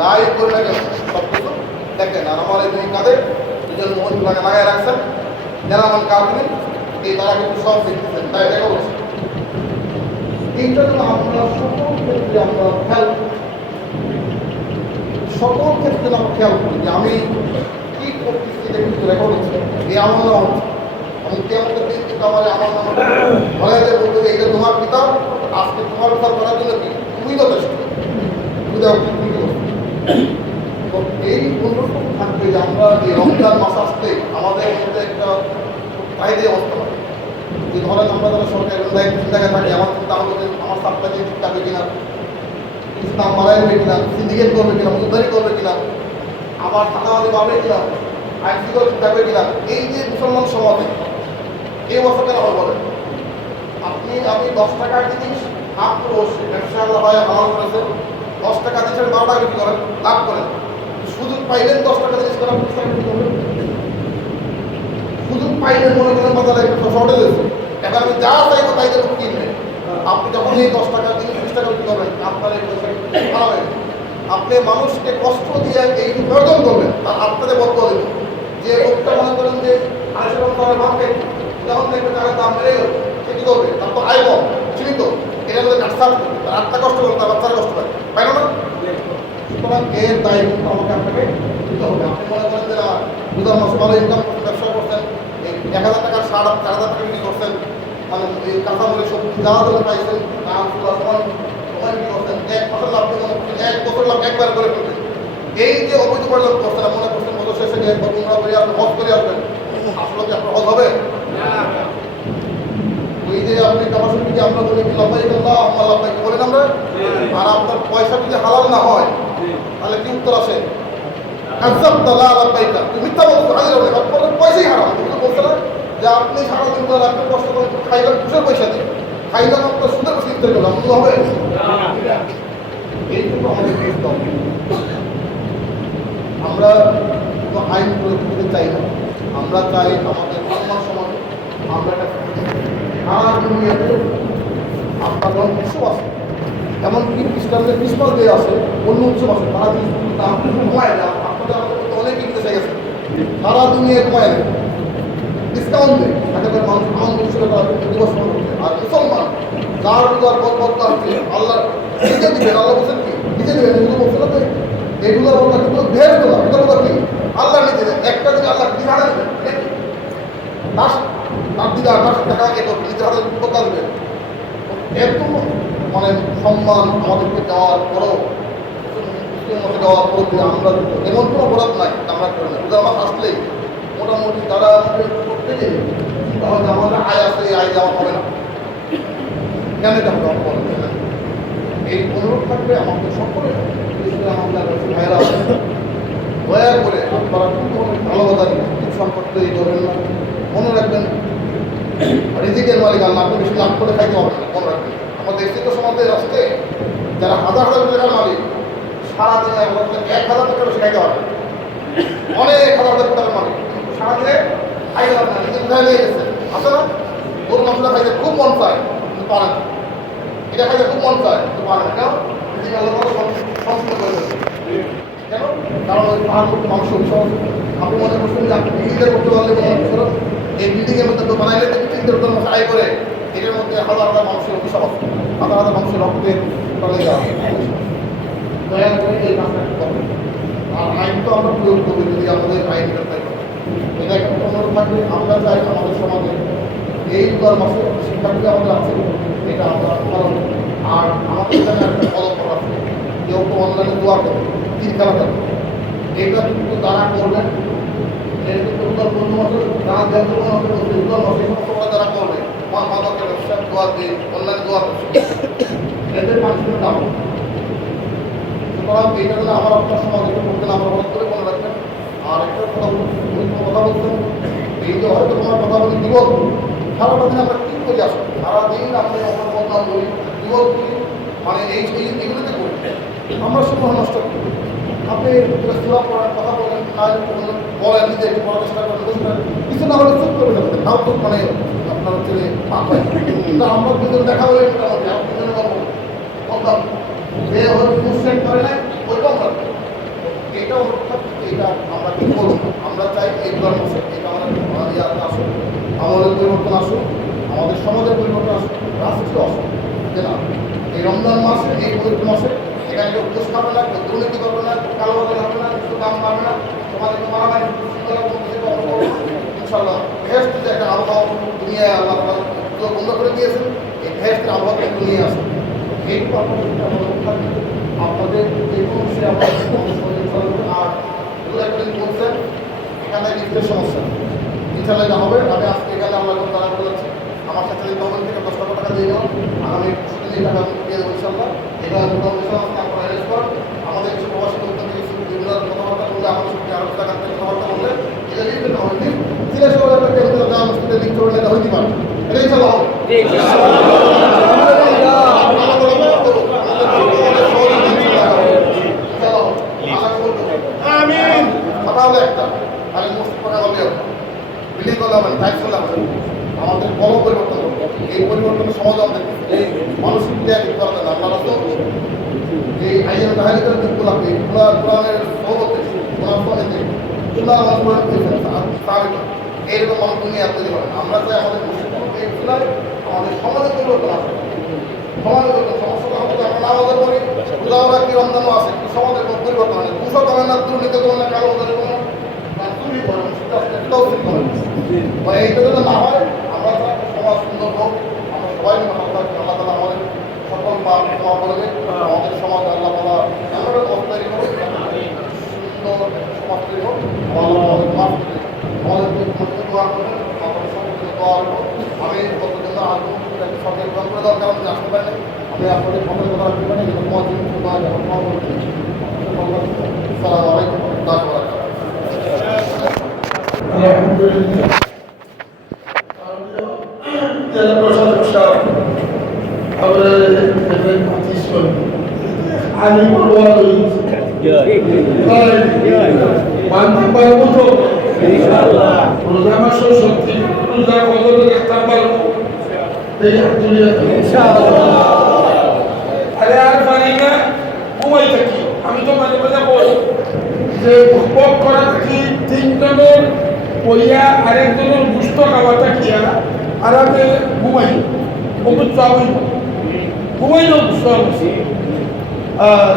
দায় করে না কেন সব কিছু দেখেন। আর আমার এই দুই কাঁধে দুজন মোহন লাগায় রাখছেন, যারা আমার কাঁদবেন এই তারা কিন্তু সব দেখতেছেন, তাই দেখা বলছে। এইটা জন্য আমরা সকল ক্ষেত্রে আমরা খেয়াল করি, সকল ক্ষেত্রে আমরা খেয়াল করি যে আমি কি করতেছি, এটা কিন্তু রেকর্ড হচ্ছে, এই আমার নাম হচ্ছে, আমি কেমন কিন্তু আমার নাম বলা যায়, বলবো যে এটা তোমার পিতা, আজকে তোমার বিচার করার জন্য কি তুমি যথেষ্ট, তো এই অনুরোধ থাকবে যে আমরা এই রমজান মাস আসতে আমাদের মধ্যে একটা চাহিদা অবস্থা হয় যে ধরেন আমরা যারা সরকারি জায়গায় থাকি, আমার চিন্তা হলো যে আমার সাপ্তাহে ঠিক থাকবে কিনা, কিছু দাম বাড়াই দেবে কিনা, সিন্ডিকেট করবে কিনা, মজুদারি করবে কিনা, আমার থানাবাদী পাবে কিনা, আইন শৃঙ্খলা ঠিক থাকবে কিনা। এই যে মুসলমান সমাজে এই অবস্থা কেন হবে বলেন? আমি 10 টাকার জিনিস লাভ করে বসছি, ব্যবসা হয় হালাল করেছে, 10 টাকা দিচ্ছে 12 টাকা বিক্রি করেন, লাভ করেন, সুযোগ পাইলেন 10 টাকা জিনিস করার 20 টাকা বিক্রি করবেন, সুযোগ পাইলেন মনে করেন বাজারে শর্টেজ হয়েছে, এখন আমি যা চাইবো তাই লোক কিনবে। আপনি যখন এই 10 টাকা জিনিস 20 টাকা বিক্রি করবেন, আপনার এই পয়সা ভালো হয়ে আপনি মানুষকে কষ্ট দিয়ে এই উপার্জন করবেন, তার আপনাদের বদ্ধ দেবেন। যে লোকটা মনে করেন যে 250 টাকার ভাব খাই, যখন দেখবেন তার দাম বেড়ে গেল, সে কী করবে? তার তো আয় কম, সীমিত, এটা যদি কাটসাপ করবে, তার আত্মা কষ্ট করবে, তার বাচ্চারা কষ্ট পায়, পাই না? সুতরাং এর দায় কিন্তু আমাকে আপনাকে দিতে হবে। আপনি মনে করেন যে না দুধার মাসে ভালো ইনকাম করছেন, ব্যবসা করছেন, এই 1000 টাকার 4,000 টাকা বিক্রি করছেন, মানে এই কাঁচামরিচ সবজি যাওয়া ধরে পাইছেন, দাম সময় বিক্রি করছেন, 1 মাসের লাভ মনে করছেন, 1 বছর লাভ একবার করে ফেলবেন। এই যে অবৈধ উপার্জন করছেন, মনে করছেন বছর শেষে গিয়ে তোমরা করে আপনি হজ করে আসবেন, আসলে কি আপনার হজ হবে? ওই যে আপনি তামাশা যদি আমরা বলি লাভবাইক আল্লাহুম্মা লাভবাইক বলেন আমরা, আর আপনার পয়সা যদি হালাল না হয় তাহলে কি উত্তর আসে? কাযযাবতা লা লাভবাইকা, তুমি মিথ্যা বলছো, হাজির হবে, আপনার পয়সাই হারাম। কিন্তু বলছে না যে আপনি সারাদিন ধরে আপনি কষ্ট করে খাইলেন ঘুষের পয়সা দিয়ে, খাইলাম আপনার সুদের পয়সা ইফতার করলাম, তো হবে? এইটুকু আমাদের বুঝতে হবে। আমরা কোনো আইন প্রয়োগ করতে চাই না, আমরা চাই আমাদের সম্মান সমাজ, আমরা একটা সারা দুনিয়াতে আপনার যখন উৎসব আছে, এমনকি খ্রিস্টানদের ক্রিসমাস ডে আছে, অন্য উৎসব আছে, তারা জিনিসগুলো দাম কমায় দেয়। আপনাদের আমাদের মধ্যে অনেকেই বিদেশে গেছে, সারা দুনিয়ায় কমায় দেয়, ডিসকাউন্ট দেয়, তাদের মানুষ আনন্দ উৎসবে তারা দিবস পালন করছে। আর মুসলমান যার রোজার বদবত্তা হচ্ছে আল্লাহ নিজে দিবেন, আল্লাহ বলছেন কি নিজে দেবেন, এগুলো বলছে না এইগুলোর বদলা কিন্তু ভেদ তোলা, এটা বদলা কি আল্লাহ নিজে দেন। একটা দিন আল্লাহ দিহারে দেবেন, তার দিদা তার টাকা আগে নিজের হাতে বদলা দেবেন। এত মানে সম্মান আমাদেরকে দেওয়ার পরও দেওয়ার পর আমরা এমন কোনো অপরাধ নাই আমরা করি না। রোজার মাস আসলেই মোটামুটি তারা আমাদের প্রত্যেকে চিন্তা হয় যে আমাদের আয় আসলে এই আয় দেওয়া হবে না, কেন এটা হবে? এই অনুরোধ থাকবে আমাদের সকলে, আমাদের ভাইরা দয়া করে আপনারা কিন্তু অনেক ভালোবাসা সম্পর্কে এই করবেন না। মনে রাখবেন রিজিকের মালিক আল্লাহ, আপনি বেশি লাভ করে খাইতে হবে না, মনে রাখবেন। আমাদের দেশিত সমাজের রাস্তে যারা হাজার হাজার টাকার মালিক, সারাদিনে 1,000 টাকা বেশি খাইতে হবে, অনেক হাজার হাজার টাকার মালিক, সারাদিনে খাইতে হবে না, নিজে কোথায় নিয়ে গেছে আসে না। গরু মাংসটা খাইতে খুব মন চায় কিন্তু পারে না, এটা খাইতে খুব মন চায় কিন্তু পারে না। কেন? রিজিক আল্লাহ সংস্কৃত করে দেবে। কেন? কারণ ওই পাহাড় করতে মাংস সহজ। আপনি মনে করছেন যে আপনি বিল্ডিংটা করতে পারলে এই বিল্ডিংয়ের মধ্যে তো বানাইলে বিল্ডিংটার জন্য আয় করে, এটার মধ্যে হাজার হাজার মানুষের অভিশাপ আছে, হাজার হাজার মানুষের রক্তের টলে যাওয়া। দয়া করে এই কাজটা করবে। আর আইন তো আমরা প্রয়োগ করবো যদি আমাদের আইন ব্যবহার করি। এটা একটা অনুরোধ থাকবে, আমরা চাই আমাদের সমাজে এই 2 মাসে শিক্ষার্থী আমাদের আছে, এটা আমরা পালন। আর আমাদের এখানে একটা পদক্ষেপ আছে, কেউ তো অনলাইনে দোয়া করবে, তিন খেলা থাকবে, এটা কিন্তু তারা করবেন। এর কিন্তু বন্ধু মাসে যারা দেওয়া মাসে সমস্ত যারা করবে মাদকের ব্যবসা দোয়া দিয়ে অনলাইনে দোয়া করছে, এদের মানুষের দাম। সুতরাং এইটা যদি আমার আপনার সমাজ এটা করতে আমরা হঠাৎ করে মনে রাখবেন। আর একটা কথা বলছেন, এই যে হয়তো তোমার কথা বলি বিপদ, সারাটা দিন আমরা কী করি আসলে, সারাদিন আপনি আমার বদনাম করি, বিপদ করি, মানে এগুলোতে করি আমরা সময় নষ্ট করি। আপনি সুরা পড়ার কথা বলেন, বলেন নিজে একটু পড়ার চেষ্টা করেন, বুঝবেন কিছু না হলে চুপ করে যাবেন, তাও তো মানে আপনার হচ্ছে পাপ হয়। কিন্তু আমরা দুজন দেখা হলে মোটামুটি আমার দুজনে বলতাম যে সেট করে নাই ওইটাও থাকবে। এইটাও এইটা আমরা কি করবো, আমরা চাই এইগুলোর মধ্যে এটা আমাদের আসুক, আমাদের পরিবর্তন আসুক, আমাদের সমাজের পরিবর্তন আসুক, রাষ্ট্রীয় আসুক। যে না এই রমজান মাসে, এই পবিত্র মাসে এখানে কেউ ঘুষ খাবে না, কেউ দুর্নীতি করবে না, কালোবাজার হবে না, কিছু দাম পাবে না, সমাজে কেউ মারামারি ইনশাল্লাহ। ভেস্ট যে একটা আবহাওয়া দুনিয়ায় আল্লাহ বন্ধ করে দিয়েছেন, এই ভেস্টের আবহাওয়া কিন্তু নিয়ে আসে। এইটুকু আপনাদের যে কোনো বিষয়ে আর দু একটা দিন বলছেন এখানে লিফটের সমস্যা ইনশাল্লাহ যা হবে। আমি আজকে এখানে আমরা তারা বলে যাচ্ছি, আমার সাথে গভর্নমেন্ট থেকে 10 লক্ষ টাকা দিয়ে গেলাম, আমি প্রতিদিন টাকা দিয়ে দেবো ইনশাল্লাহ। এটা আপনারা অ্যারেঞ্জ করেন। আমাদের কিছু প্রবাসী লোকদের বিভিন্ন কথাবার্তা বললে, আমাদের সঙ্গে আরো টাকা থেকে কথাবার্তা বললে এটা লিফটে না হয়নি সিলেট শহরে একটা কেন্দ্র দেওয়া মুসলিমদের লিফট করলে এটা হইতে পারে, এটা ইনশাল্লাহ হবে। একটা খালি মসজিদ করা হলে বিল্ডিং করলে হবে না, টাইপ করলে হবে। আমাদের বড় পরিবর্তন করতে হবে। এই পরিবর্তনের সমাজ আমাদের মানসিক ত্যাগ করা যায় না। আপনারা তো এই আইনের তাহালিকার দিকগুলো আপনি কোরআনের সহবতে এইরকম মানুষ দুনিয়া তৈরি করেন। আমরা চাই আমাদের এইগুলায় আমাদের সমাজের পরিবর্তন আসে, সমাজের সমস্যা হচ্ছে আমরা নামাজের পড়ি, রোজাও রাখি, রমজানও আছে, কিন্তু সমাজের কোনো পরিবর্তন হয় না। দুশো করে না, দুর্নীতি করে না, কালো করে কোনো চুরি করে না, এইটা যদি না হয় আমরা সমাজ সুন্দর হোক, আমরা সবাই মিলে ভালো থাকবো। আল্লাহ তালা আমাদের সকল পাপ ক্ষমা করবে, আমাদের সমাজ আল্লাহ তালা এমন একটা পথ তৈরি করুক, সুন্দর সমাজ তৈরি হোক, আল্লাহ আমাদের মাফ করে আমাদের দোয়া করবেন, আমাদের সকলকে দোয়া করবো। আমি কতদিন আগে সরকারি গ্রহণ করে দেওয়ার কারণে আসতে পারি না, আমি আপনাদের সকলের কথা রাখতে পারি, তোমার জন্য ক্ষমা করবেন। আসসালামু আলাইকুম ওয়া রাহমাতুল্লাহি ওয়া বারাকাতুহু। আলহামদুলিল্লাহ। জেলা প্রশাসক সাহেব আমরা আলী মানতে পারবো তো রোজা মাসের সত্যি রোজা কত রাখতে পারবো এই দুনিয়া আরে আর পারি না ঘুমাই থাকি আমি তো মাঝে মাঝে বলি যে উপভোগ করা থাকি তিনজনের বইয়া আরেকজনের গুস্ত খাওয়াটা কিয়া আর আমি ঘুমাই ওকে চাবই ঘুমাই না গুস্ত আনছি আর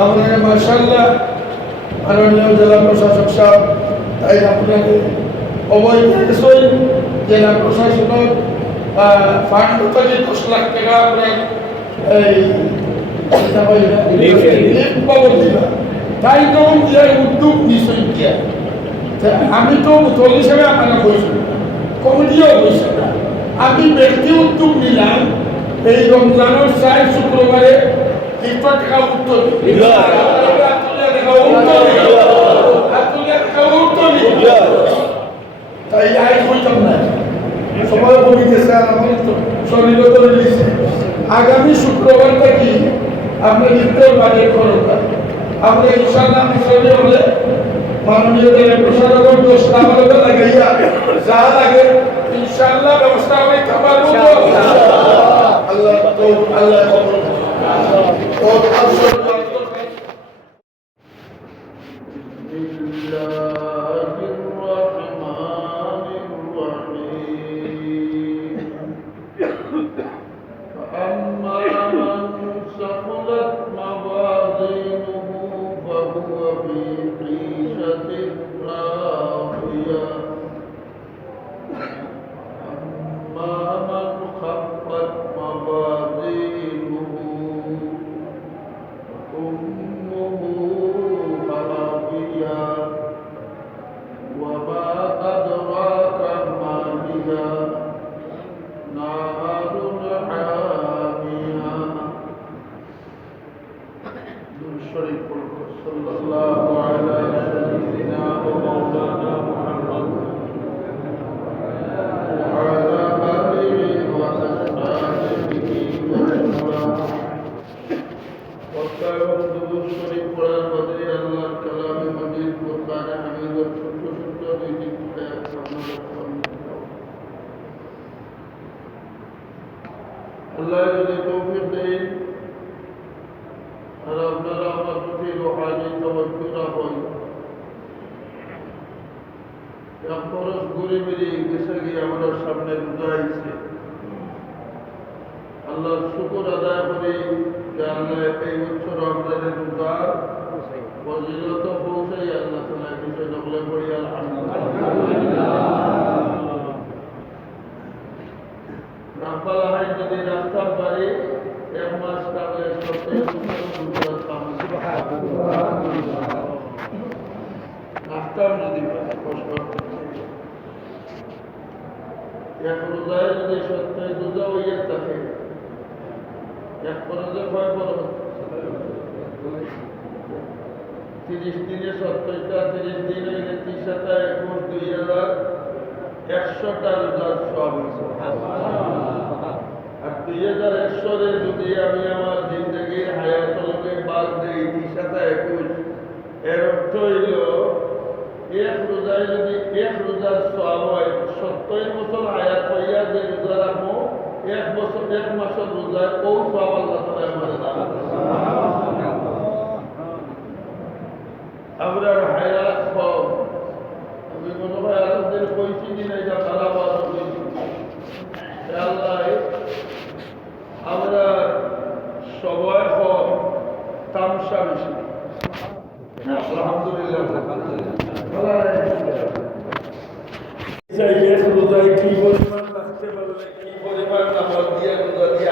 আমরা মার্শাল্লাহ মাননীয় জেলা প্রশাসক সাহেব তাই আপনাদের অবৈধ জেলা প্রশাসনের ফান্ড থেকে 10 লাখ টাকা আপনার এই তাই তখন যে উদ্যোগ নিশ্চয় দিয়া আমি তো মুতল হিসেবে আপনারা বলছি কমিটিও বলছে না আমি ব্যক্তি উদ্যোগ নিলাম এই রমজানের 4 শুক্রবারে 1 টাকা উত্তর তাই আই বলতাম না সবাই বলি গেছে আর আমার শরীর করে দিয়েছে আগামী শুক্রবার থেকে আপনার ইফতার বাজেট খরচ আপনি ইনশাআল্লাহ মিশনে হলে মাননীয় জেলা প্রশাসকের 10 টাকা লাগাইয়া যা লাগে ইনশাআল্লাহ ব্যবস্থা হবে খাবার আল্লাহ তো আল্লাহ কবুল আল্লাহ যদি তৌফিক দেন আর আপনারা আমার প্রতি রুহানি তাওয়াজ্জুহ হয় এক খরচ ঘুরে বেরিয়ে গেছে গিয়ে আমাদের সামনে রোজা আইছে আল্লাহর শুকর আদায় করি যে আল্লাহ এই বছর রমজানের রোজার ফজিলত পৌঁছাই আল্লাহ তাআলা বিষয় নকলে করি আলহামদুলিল্লাহ রাব্বাল হাই যদি রাস্তা পারে 1 মাস কালে সত্যি সুন্দর কাম সুবহানাল্লাহ রাস্তা যদি কষ্ট এক রোজায় যদি সত্যি রোজা হইয়া থাকে এক পরজে কয় পরজ 30 দিনে 70টা 30 দিন হইলে 30 টা 21 2100টা রোজার সওয়াব আর 2100 যদি আমি আমার জিন্দগির হায়াতলকে বাদ দেই 30 টা 21 এর অর্থ হইল এক রোজায় যদি এক রোজার সওয়াব হয় 70 বছর হায়াত হইয়া যে রোজা রাখবো 1 বছর 1 মাসের রোজায় ও সওয়াব আল্লাহ তাআলা আমাদের দান আমরা হায়াত পাও আমি মনে হয় আমাদের কইছি দিন এটা তারা বাদ কইছি আল্লাহ আমরা সবাই হক তামসা বেশি আলহামদুলিল্লাহ রোজায় কি পরিমাণ লাগতে পারলে কি পরিমাণ নামাজ দিয়ে রোজা দিয়ে